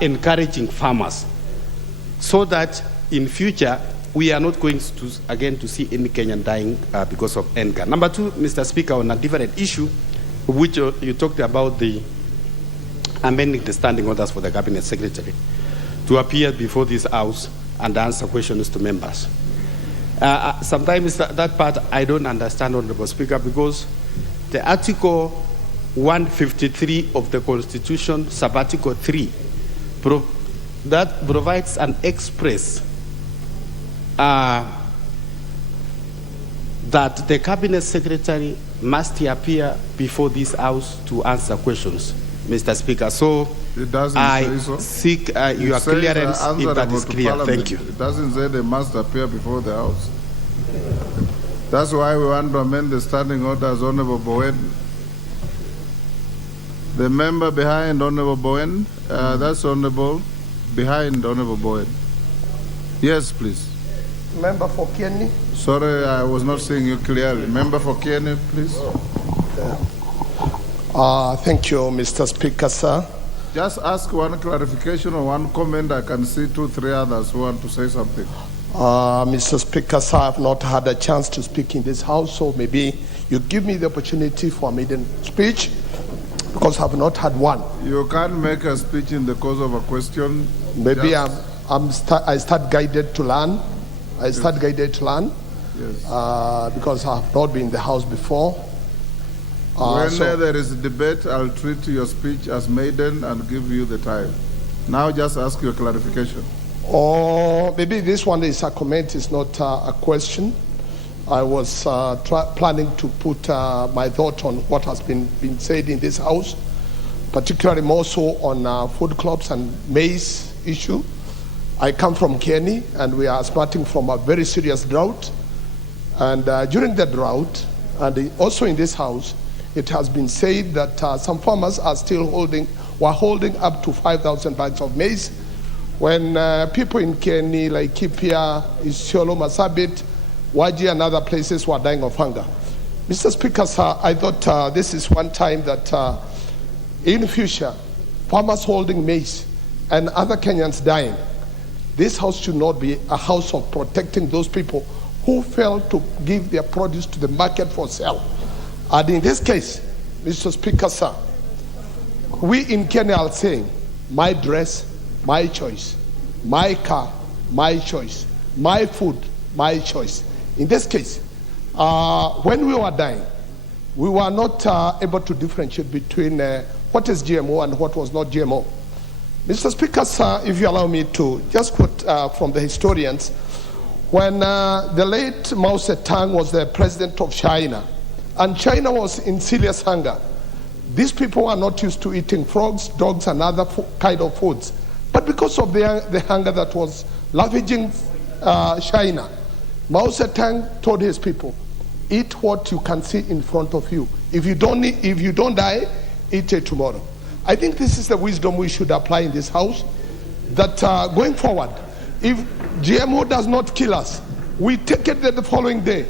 encouraging farmers so that in future we are not going to again to see any Kenyan dying because of hunger. Number two, Mr. Speaker, on a different issue, which you talked about the amending the standing orders for the Cabinet Secretary to appear before this House and answer questions to members. Sometimes that part I don't understand, Honorable Speaker, because the Article 153 of the Constitution, Sub-Article 3, that provides an express that the Cabinet Secretary must appear before this House to answer questions, Mr. Speaker. So I seek your clearance if that is clear. Thank you. It doesn't say they must appear before the House. That's why we want to amend the standing orders, Honorable Bowen. The member behind Honorable Bowen, that's Honorable behind Honorable Bowen. Yes, please. Member for Kieni. Sorry, I was not seeing you clearly. Member for Kieni, please. Thank you, Mr. Speaker, sir. Just ask one clarification or one comment. I can see 2, 3 others who want to say something. Mr. Speaker, sir, I have not had a chance to speak in this House, so maybe you give me the opportunity for a maiden speech, because I have not had one. You can't make a speech in the course of a question. Maybe I start guided to learn. I start guided to learn. Yes. Because I have not been in the House before. When there is a debate, I'll treat your speech as maiden and give you the time. Now just ask your clarification. Or maybe this one is a comment, it's not a question. I was planning to put my thought on what has been said in this House, particularly more so on food crops and maize issue. I come from Kieni, and we are starting from a very serious drought. And during the drought, and also in this House, it has been said that some farmers are still were holding up to 5,000 bags of maize, when people in Kieni, like Kipia, Isiolo, Masabit, Waji, and other places were dying of hunger. Mr. Speaker, sir, I thought this is one time that in future, farmers holding maize and other Kenyans dying, this House should not be a house of protecting those people who fail to give their produce to the market for sale. And in this case, Mr. Speaker, sir, we in Kenya are saying, my dress, my choice, my car, my choice, my food, my choice. In this case, when we were dying, we were not able to differentiate between what is GMO and what was not GMO. Mr. Speaker, sir, if you allow me to just quote from the historians, when the late Mao Zedong was the president of China, and China was in serious hunger, these people were not used to eating frogs, dogs, and other kind of foods. But because of the hunger that was ravaging China, Mao Zedong told his people, eat what you can see in front of you. If you don't die, eat it tomorrow. I think this is the wisdom we should apply in this House, that going forward, if GMO does not kill us, we take it the following day.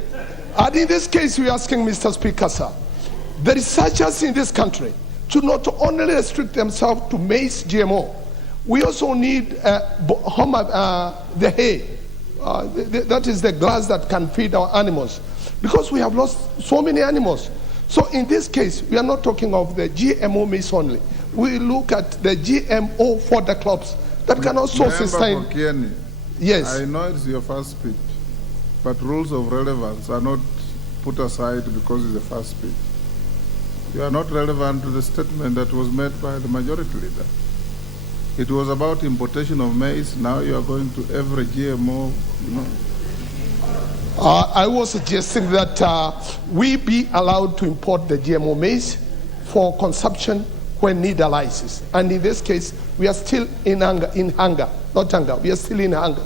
And in this case, we are asking, Mr. Speaker, sir, the researchers in this country should not only restrict themselves to maize GMO. We also need the hay. That is the grass that can feed our animals, because we have lost so many animals. So in this case, we are not talking of the GMO maize only. We look at the GMO fodder crops that can also sustain. Kieni, yes. I know it's your first speech, but rules of relevance are not put aside because it's the first speech. You are not relevant to the statement that was made by the majority leader. It was about importation of maize. Now you are going to every GMO, you know. I was suggesting that we be allowed to import the GMO maize for consumption when need arises. And in this case, we are still in hunger, not hunger. We are still in hunger.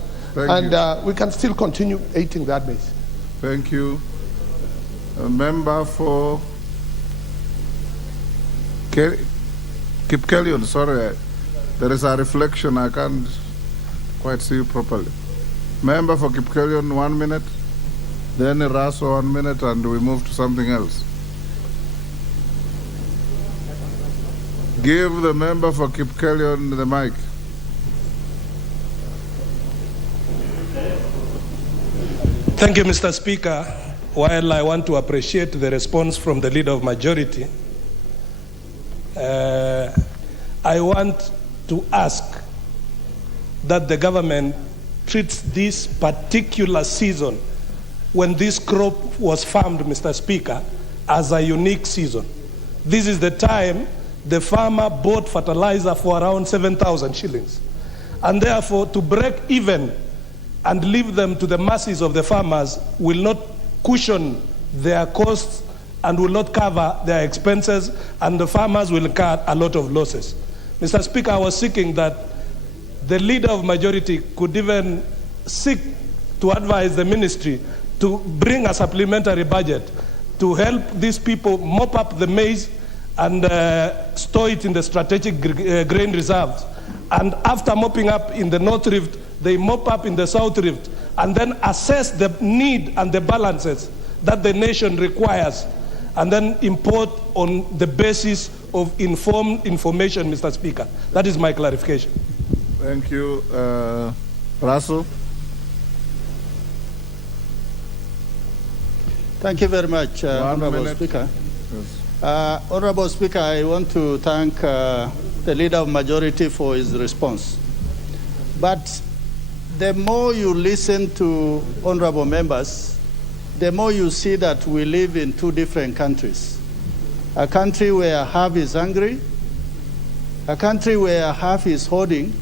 We can still continue eating that maize. Thank you. A member for Kipkelion, sorry, there is a reflection. I can't quite see you properly. Member for Kipkelion, 1 minute. Then Raso, 1 minute, and we move to something else. Give the member for Kipkelion the mic. Thank you, Mr. Speaker. While I want to appreciate the response from the Leader of Majority, I want to ask that the government treats this particular season when this crop was farmed, Mr. Speaker, as a unique season. This is the time the farmer bought fertilizer for around 7,000 shillings. And therefore, to break even and leave them to the masses of the farmers will not cushion their costs and will not cover their expenses, and the farmers will incur a lot of losses. Mr. Speaker, I was seeking that the leader of majority could even seek to advise the ministry to bring a supplementary budget to help these people mop up the maize and store it in the strategic grain reserves. And after mopping up in the North Rift, they mop up in the South Rift, and then assess the need and the balances that the nation requires, and then import on the basis of informed information, Mr. Speaker. That is my clarification. Thank you. Russell. Thank you very much, Honorable Speaker. Yes. Honorable Speaker, I want to thank the Leader of Majority for his response. But the more you listen to honorable members, the more you see that we live in two different countries. A country where half is hungry, a country where half is hoarding,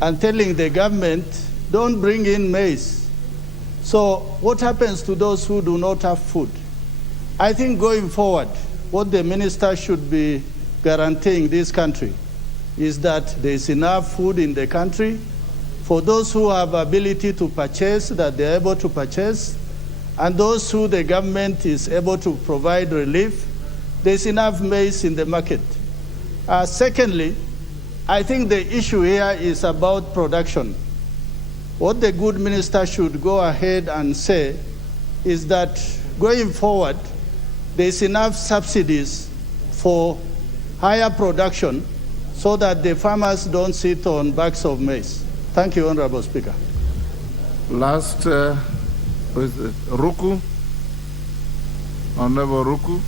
and telling the government, don't bring in maize. So what happens to those who do not have food? I think going forward, what the minister should be guaranteeing this country is that there is enough food in the country for those who have ability to purchase, that they're able to purchase, and those who the government is able to provide relief, there's enough maize in the market. Secondly, I think the issue here is about production. What the good minister should go ahead and say is that going forward, there's enough subsidies for higher production so that the farmers don't sit on bags of maize. Thank you, Honorable Speaker. Last, Ruku. Honorable Ruku.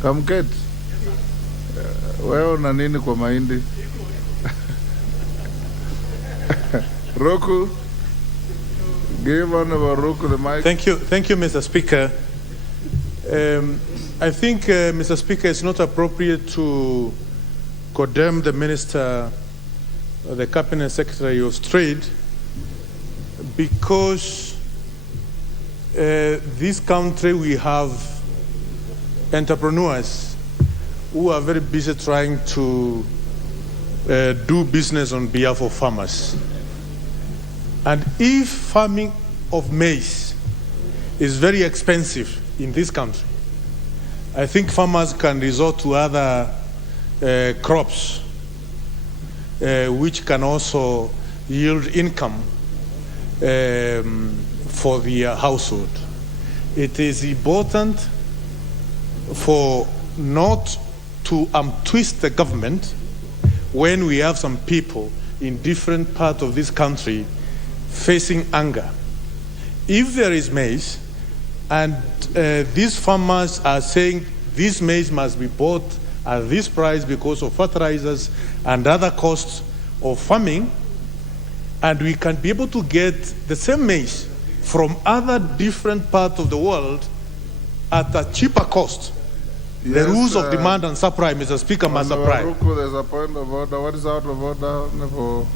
Kamket. Wewe una nini kwa mahindi? Roku, give Honorable Roku the mic. Thank you, Mr. Speaker. I think, Mr. Speaker, it's not appropriate to condemn the Minister, the Cabinet Secretary of Trade, because this country we have entrepreneurs who are very busy trying to do business on behalf of farmers. And if farming of maize is very expensive in this country, I think farmers can resort to other crops which can also yield income for the household. It is important for not to twist the government when we have some people in different parts of this country facing anger. If there is maize and these farmers are saying this maize must be bought at this price because of fertilizers and other costs of farming, and we can be able to get the same maize from other different parts of the world at a cheaper cost. Yes, the rules of demand and supply, Mr. Speaker, must apply. There's a point of order. What is out of order?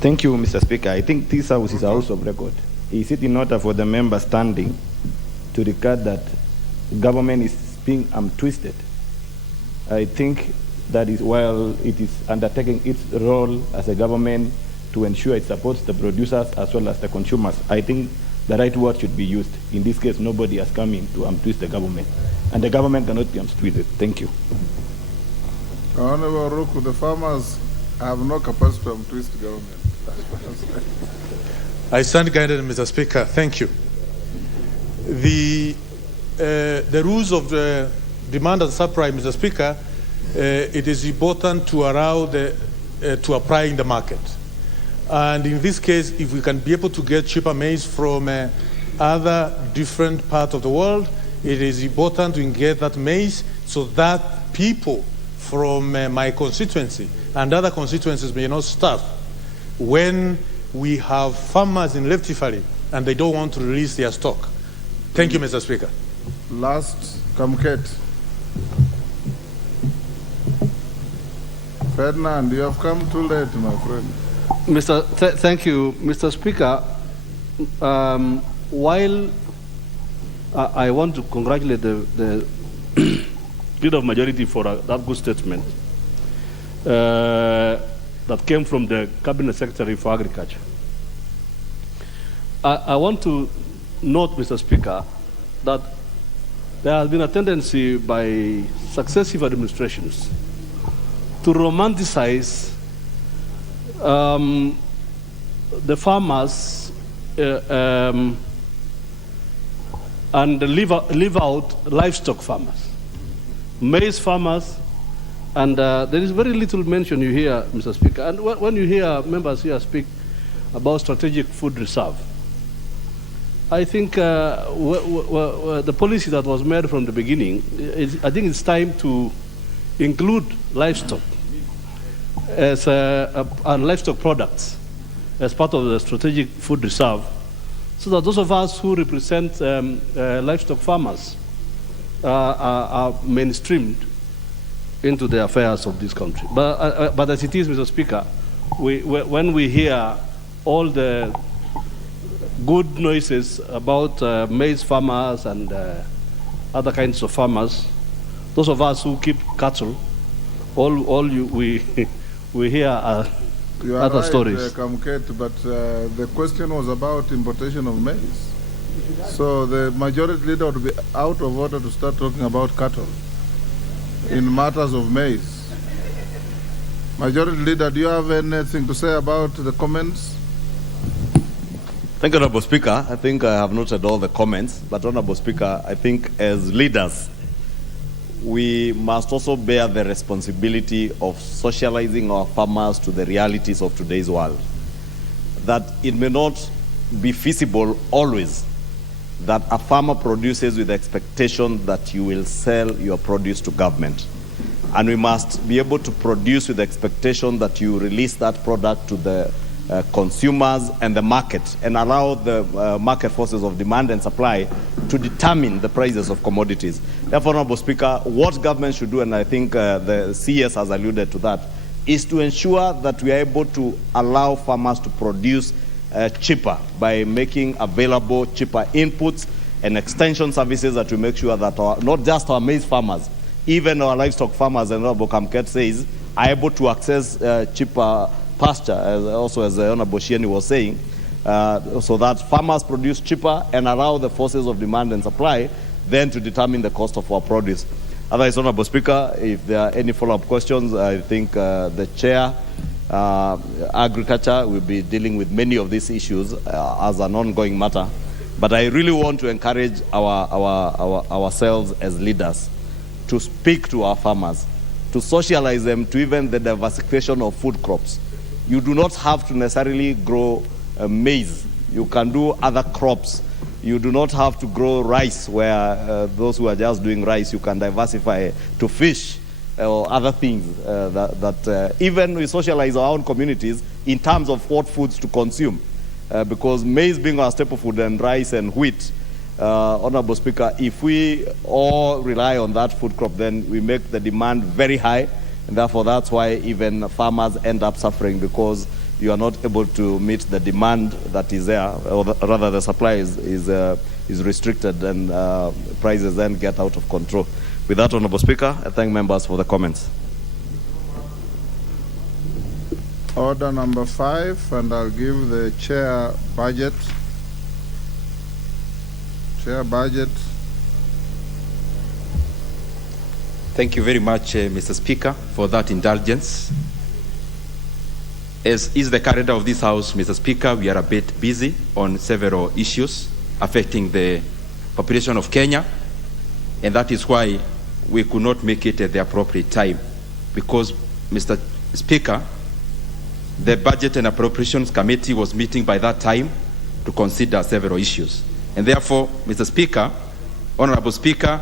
Thank you, Mr. Speaker. I think this House is a House of record. Is it in order for the member standing to regard that government is being twisted? I think that is while it is undertaking its role as a government to ensure it supports the producers as well as the consumers. I think the right word should be used. In this case, nobody has come in to twist the government, and the government cannot be twisted. Thank you. Honorable Roku, the farmers have no capacity to twist the government. I stand guided, Mr. Speaker. Thank you. The rules of the demand and supply, Mr. Speaker, it is important to allow to apply in the market. And in this case, if we can be able to get cheaper maize from other different parts of the world, it is important to get that maize so that people from my constituency and other constituencies may not starve. When we have farmers in Rift Valley and they don't want to release their stock. Thank you, Mr. Speaker. Last, Kamket. Ferdinand, you have come too late, my friend. Thank you, Mr. Speaker. While I want to congratulate the leader of majority for that good statement that came from the Cabinet Secretary for Agriculture, I want to note, Mr. Speaker, that there has been a tendency by successive administrations to romanticize the farmers and leave out livestock farmers, maize farmers, and there is very little mention you hear, Mr. Speaker. And when you hear members here speak about strategic food reserve, I think the policy that was made from the beginning, I think it's time to include livestock as and livestock products as part of the strategic food reserve, so that those of us who represent livestock farmers are mainstreamed into the affairs of this country. But as it is, Mr. Speaker, when we hear all the good noises about maize farmers and other kinds of farmers, those of us who keep cattle, we hear other stories. Kamket, but the question was about importation of maize. So the majority leader would be out of order to start talking about cattle in matters of maize. Majority leader, do you have anything to say about the comments? Thank you, Honorable Speaker. I think I have noted all the comments, but Honorable Speaker, I think as leaders, we must also bear the responsibility of socializing our farmers to the realities of today's world. That it may not be feasible always that a farmer produces with the expectation that you will sell your produce to government. And we must be able to produce with the expectation that you release that product to the consumers and the market, and allow the market forces of demand and supply to determine the prices of commodities. Therefore, Honorable Speaker, what government should do, and I think the CS has alluded to that, is to ensure that we are able to allow farmers to produce cheaper by making available cheaper inputs and extension services, that we make sure that not just our maize farmers, even our livestock farmers, and Honorable Kamket says, are able to access cheaper pasture, as the Honorable Shieni was saying, so that farmers produce cheaper and allow the forces of demand and supply then to determine the cost of our produce. Otherwise, Honorable Speaker, if there are any follow-up questions, I think the Chair, Agriculture, will be dealing with many of these issues as an ongoing matter. But I really want to encourage ourselves as leaders to speak to our farmers, to socialize them to even the diversification of food crops. You do not have to necessarily grow maize. You can do other crops. You do not have to grow rice, where those who are just doing rice, you can diversify to fish or other things that even we socialize our own communities in terms of what foods to consume. Because maize being our staple food and rice and wheat, Honorable Speaker, if we all rely on that food crop, then we make the demand very high. And therefore, that's why even farmers end up suffering, because you are not able to meet the demand that is there, or rather the supply is restricted, and prices then get out of control. With that, Honorable Speaker, I thank members for the comments. Order number 5, and I'll give the Chair budget. Chair budget. Thank you very much, Mr. Speaker, for that indulgence. As is the calendar of this House, Mr. Speaker, we are a bit busy on several issues affecting the population of Kenya, and that is why we could not make it at the appropriate time, because, Mr. Speaker, the Budget and Appropriations Committee was meeting by that time to consider several issues. And therefore, Mr. Speaker, Honorable Speaker,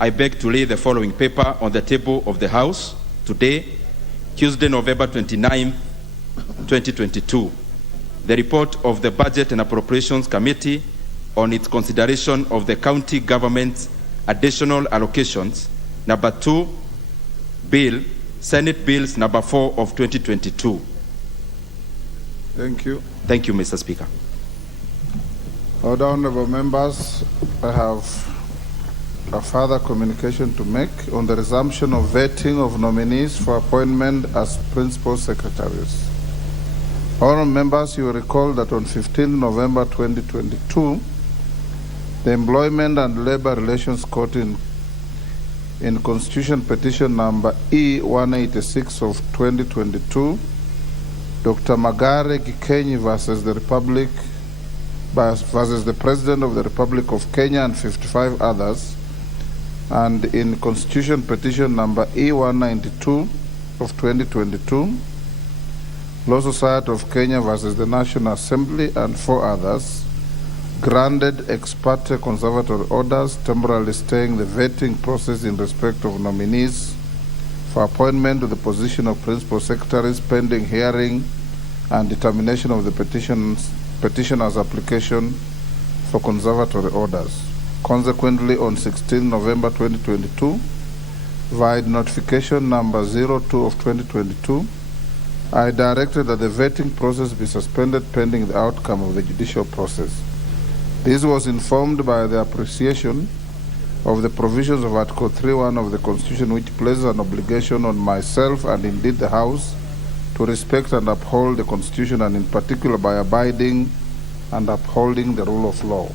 I beg to lay the following paper on the table of the House today, Tuesday, November 29, 2022. the report of the Budget and Appropriations Committee on its consideration of the county government's additional allocations, number 2, Bill, Senate Bills number 4 of 2022. Thank you. Thank you, Mr. Speaker. Other honorable members, I have a further communication to make on the resumption of vetting of nominees for appointment as principal secretaries. Honorable members, you will recall that on 15 November 2022, the Employment and Labor Relations Court in Constitution Petition number E186 of 2022, Dr. Magare Gikenyi versus the President of the Republic of Kenya and 55 others, and in Constitution Petition number E192 of 2022, Law Society of Kenya versus the National Assembly and 4 others, granted ex parte conservatory orders temporarily staying the vetting process in respect of nominees for appointment to the position of principal secretaries pending hearing and determination of the petitioner's application for conservatory orders. Consequently, on 16 November 2022, via notification number 02 of 2022, I directed that the vetting process be suspended pending the outcome of the judicial process. This was informed by the appreciation of the provisions of Article 3.1 of the Constitution, which places an obligation on myself and indeed the House to respect and uphold the Constitution, and in particular by abiding and upholding the rule of law.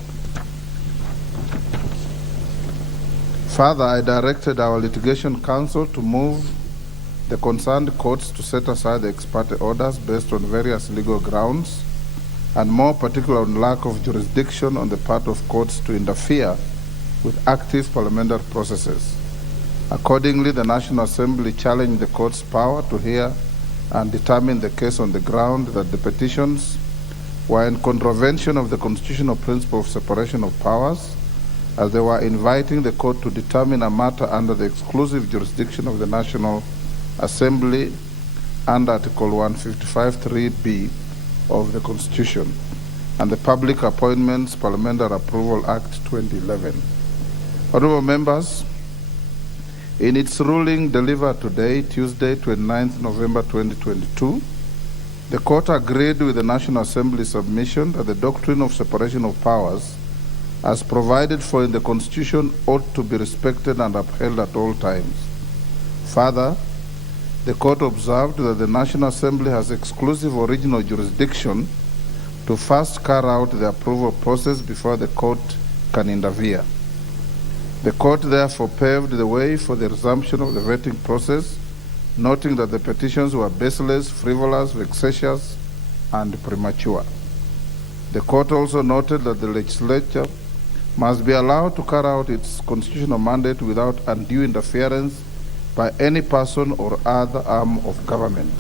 Further, I directed our litigation counsel to move the concerned courts to set aside the ex parte orders based on various legal grounds, and more particularly on lack of jurisdiction on the part of courts to interfere with active parliamentary processes. Accordingly, the National Assembly challenged the court's power to hear and determine the case on the ground that the petitions were in contravention of the constitutional principle of separation of powers, as they were inviting the court to determine a matter under the exclusive jurisdiction of the National Assembly under Article 155(3)(b) of the Constitution and the Public Appointments Parliamentary Approval Act 2011. Honorable members, in its ruling delivered today, Tuesday, 29th November 2022, the court agreed with the National Assembly's submission that the doctrine of separation of powers, as provided for in the Constitution, ought to be respected and upheld at all times. Further, the court observed that the National Assembly has exclusive original jurisdiction to first carry out the approval process before the court can interfere. The court therefore paved the way for the resumption of the vetting process, noting that the petitions were baseless, frivolous, vexatious, and premature. The court also noted that the legislature must be allowed to carry out its constitutional mandate without undue interference by any person or other arm of government.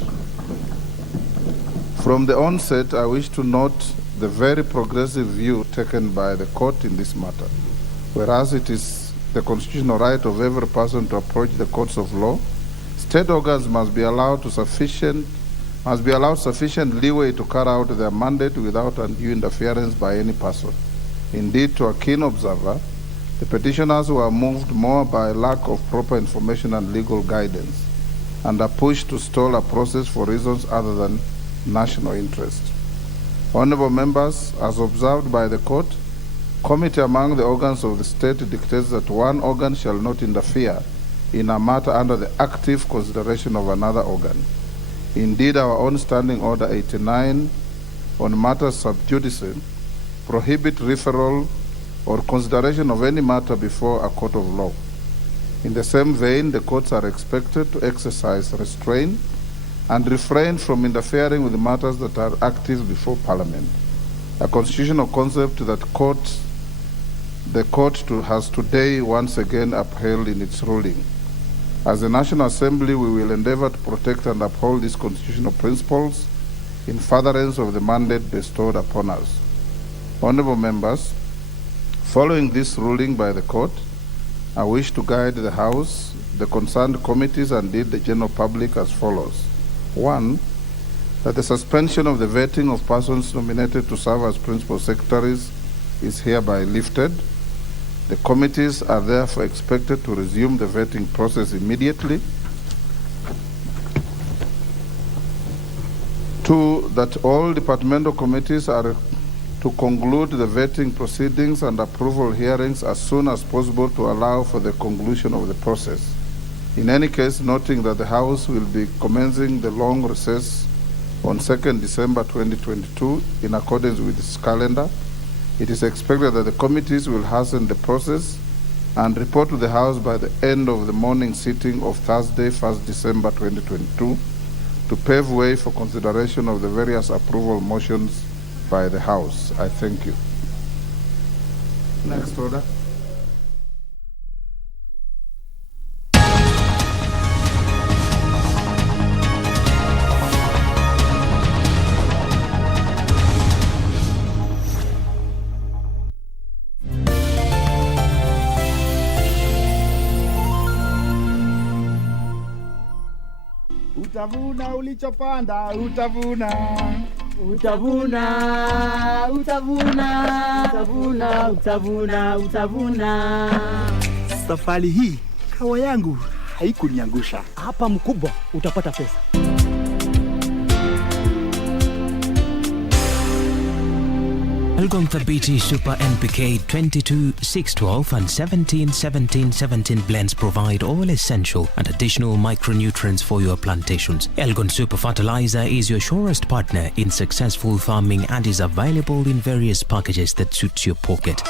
From the onset, I wish to note the very progressive view taken by the court in this matter. Whereas it is the constitutional right of every person to approach the courts of law, state organs must be allowed sufficient leeway to carry out their mandate without undue interference by any person. Indeed, to a keen observer, the petitioners were moved more by lack of proper information and legal guidance, and are pushed to stall a process for reasons other than national interest. Honorable members, as observed by the court, committee among the organs of the state dictates that one organ shall not interfere in a matter under the active consideration of another organ. Indeed, our own Standing Order 89 on matters sub judice prohibit referral or consideration of any matter before a court of law. In the same vein, the courts are expected to exercise restraint and refrain from interfering with matters that are active before Parliament, a constitutional concept that the court has today once again upheld in its ruling. As the National Assembly, we will endeavor to protect and uphold these constitutional principles in furtherance of the mandate bestowed upon us. Honorable members, following this ruling by the court, I wish to guide the House, the concerned committees, and indeed the general public as follows. 1. that the suspension of the vetting of persons nominated to serve as principal secretaries is hereby lifted. The committees are therefore expected to resume the vetting process immediately. 2, that all departmental committees are to conclude the vetting proceedings and approval hearings as soon as possible to allow for the conclusion of the process. In any case, noting that the House will be commencing the long recess on 2nd December 2022 in accordance with its calendar, it is expected that the committees will hasten the process and report to the House by the end of the morning sitting of Thursday, 1st December 2022, to pave way for consideration of the various approval motions by the House. I thank you. Next order. Utavuna ulichopanda, utavuna. Utavuna, utavuna, utavuna, utavuna, utavuna. Safari hii kawa yangu haikuniangusha. Hapa mkubwa utapata pesa. Elgon Thabiti Super NPK 22, 612 and 17, 17, 17 blends provide all essential and additional micronutrients for your plantations. Elgon Super Fertilizer is your surest partner in successful farming and is available in various packages that suits your pocket.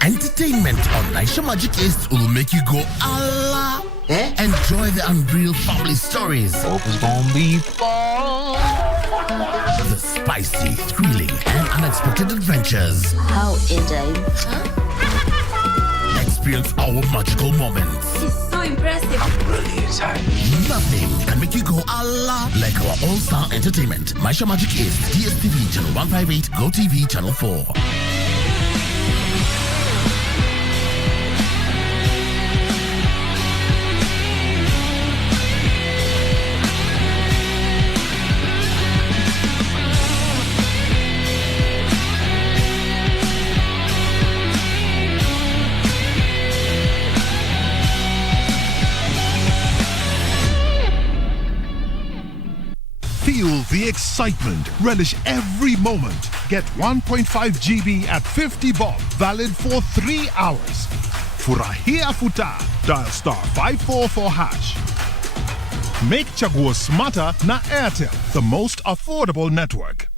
Entertainment on Naisha Magic East will make you go Allah. Enjoy the unreal family stories. Hope it's gonna be fun. The spicy, thrilling, and unexpected adventures. How enjoying? Experience our magical moments. It's so impressive. Really exciting. Nothing can make you go Allah like our all-star entertainment. Naisha Magic East, DSTV channel 158, GoTV channel 4. Feel the excitement. Relish every moment. Get 1.5 GB at 50 bob. Valid for 3 hours. Furahia Futa. Dial *544 hash. Make Chaguo smarter na Airtel, the most affordable network.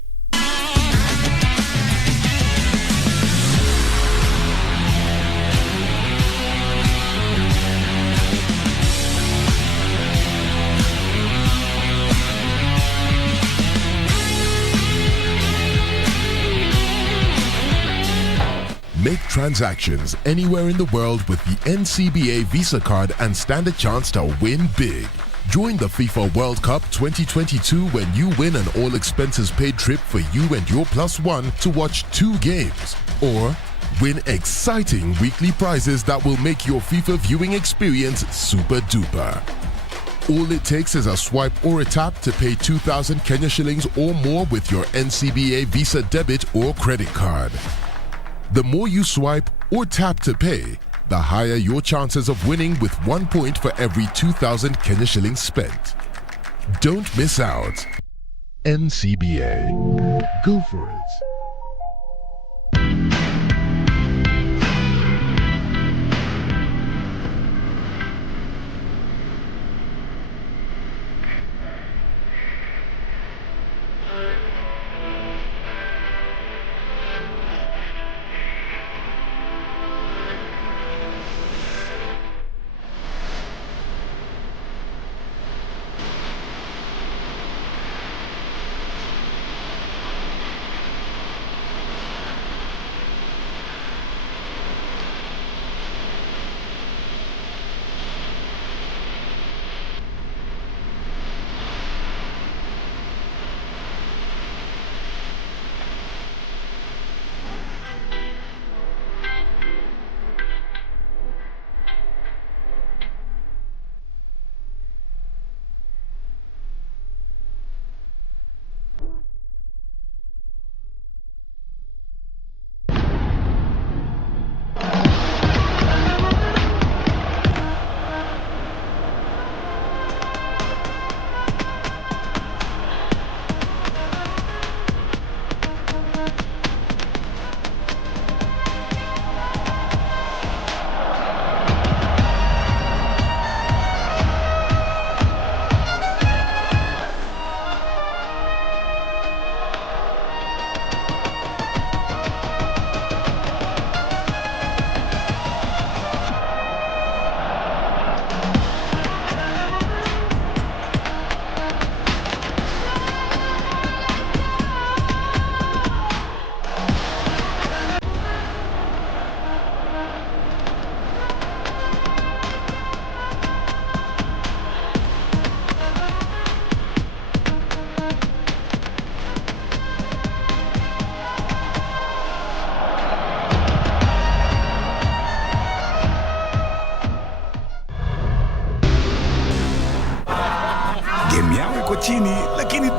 Make transactions anywhere in the world with the NCBA Visa card and stand a chance to win big. Join the FIFA World Cup 2022 when you win an all-expenses-paid trip for you and your +1 to watch 2 games. Or win exciting weekly prizes that will make your FIFA viewing experience super duper. All it takes is a swipe or a tap to pay 2,000 Kenya shillings or more with your NCBA Visa debit or credit card. The more you swipe or tap to pay, the higher your chances of winning with 1 point for every 2,000 Kenya shillings spent. Don't miss out. NCBA. Go for it.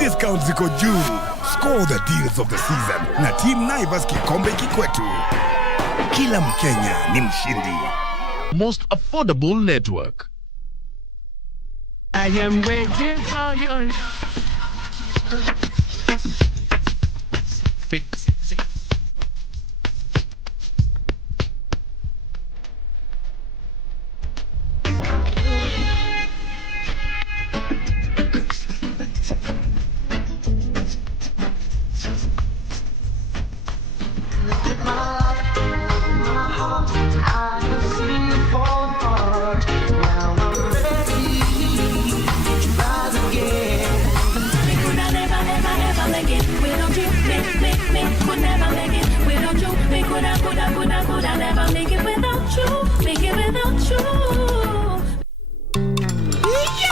discounts ziko juu. Score the deals of the season na Team Naivas kikombe kikwetu. Kila Mkenya ni mshindi. Most affordable network. I am waiting for you. Fix.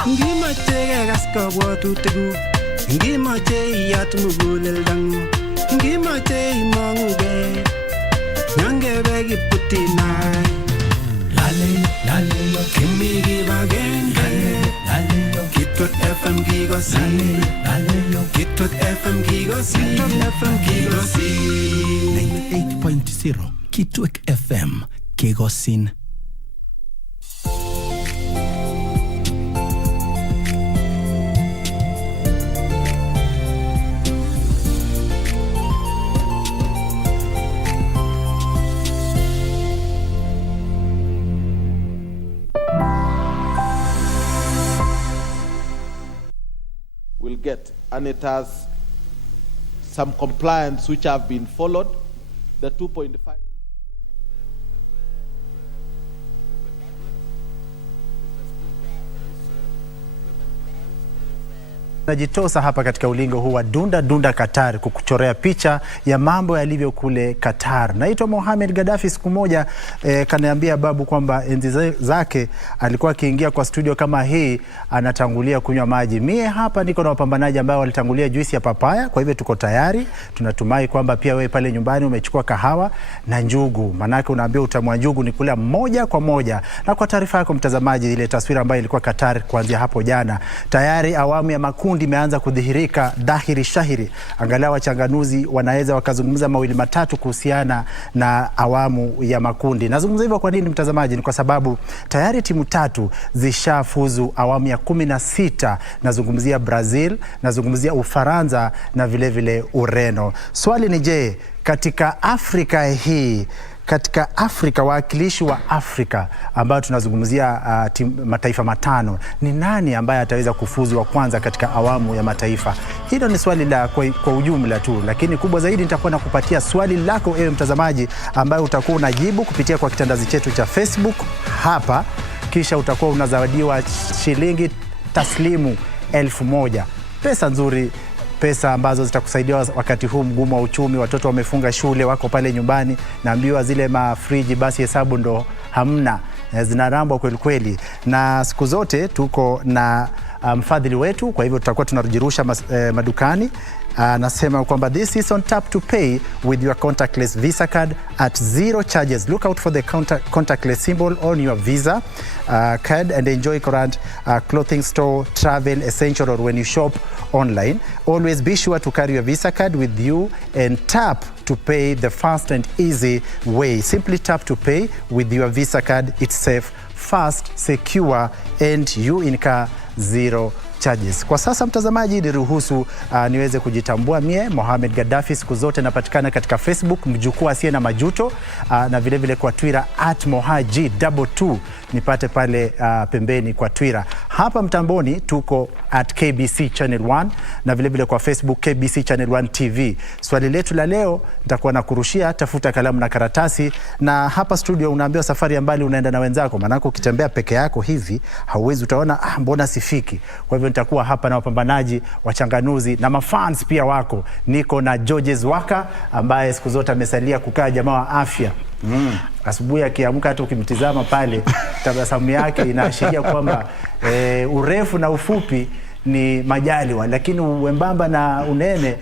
Ngimache kabwatutikuk, ngimache iyat muguleldangung, ngimache imanguge, nyangebe kiputinai. Lale, kimi kibagenge, Kitwet FM kigosin, Kitwet FM kigosin, Kitwet FM kigosin. 98.0 Kitwet FM kigosin. Will get, and it has some compliance which have been followed. The 2.5. Najitosa hapa katika ulingo huu wa Dunda Qatar kukuchorea picha ya mambo yalivyo kule Qatar. Naitwa Mohamed Gaddafi. Siku moja kaniambia babu kwamba enzi zake alikuwa akiingia kwa studio kama hii anatangulia kunywa maji. Mie hapa niko na wapambanaji ambao walitangulia juisi ya papaya, kwa hivyo tuko tayari. Tunatumai kwamba pia wewe pale nyumbani umechukua kahawa na njugu. Manake unaambia utamu wa njugu ni kula moja kwa moja. Na kwa taarifa yako mtazamaji, ile taswira ambayo ilikuwa Qatar kuanzia hapo jana, tayari awamu ya makundi imeanza kudhihirika dhahiri shahiri. Angalau wachanganuzi wanaweza wakazungumza mawili matatu kuhusiana na awamu ya makundi. Nazungumza hivyo kwa nini mtazamaji? Ni kwa sababu tayari timu tatu zishafuzu awamu ya 16. Nazungumzia Brazil, nazungumzia Ufaransa na vile vile Ureno. Swali ni je, katika Afrika hii, katika Afrika, wawakilishi wa Afrika ambao tunazungumzia mataifa matano, ni nani ambaye ataweza kufuzu wa kwanza katika awamu ya mataifa? Hilo ni swali la kwa ujumla tu, lakini kubwa zaidi nitakuwa nakupatia swali lako ewe mtazamaji, ambaye utakuwa unajibu kupitia kwa kitandazi chetu cha Facebook hapa, kisha utakuwa unazawadiwa shilingi taslimu 1000. Pesa nzuri, pesa ambazo zitakusaidia wakati huu mgumu wa uchumi. Watoto wamefunga shule, wako pale nyumbani, naambiwa zile mafriji basi hesabu ndo hamna, zinarambwa kweli kweli. Na siku zote tuko na mfadhili wetu, kwa hivyo tutakuwa tunarujirusha madukani. Anasema kwamba this is on tap to pay with your contactless Visa card at 0 charges. Look out for the contactless symbol on your Visa card and enjoy current clothing store, travel, essential, or when you shop online. Always be sure to carry your Visa card with you and tap to pay the fast and easy way. Simply tap to pay with your Visa card. It's safe, fast, secure, and you incur 0 charges. Kwa sasa mtazamaji, niruhusu niweze kujitambua. Mie Mohamed Gaddafi, siku zote napatikana katika Facebook mjukuu asiye na majuto, na vile vile kwa Twitter @mohaji22, nipate pale pembeni kwa Twitter. Hapa mtamboni tuko @KBC Channel 1 na vile vile kwa Facebook KBC Channel 1 TV. Swali letu la leo nitakuwa nakurushia, tafuta kalamu na karatasi, na hapa studio unaambiwa safari ya mbali unaenda na wenzako, maana ukitembea peke yako hivi hauwezi, utaona mbona sifiki. Kwa hivyo nitakuwa hapa na wapambanaji, wachanganuzi na mafans pia wako. Niko na Georges Waka ambaye siku zote amesalia kukaa jamaa wa afya. Asubuhi akiamka hata ukimtizama pale tabasamu yake inaashiria kwamba urefu na ufupi ni majaliwa, lakini uembamba na unene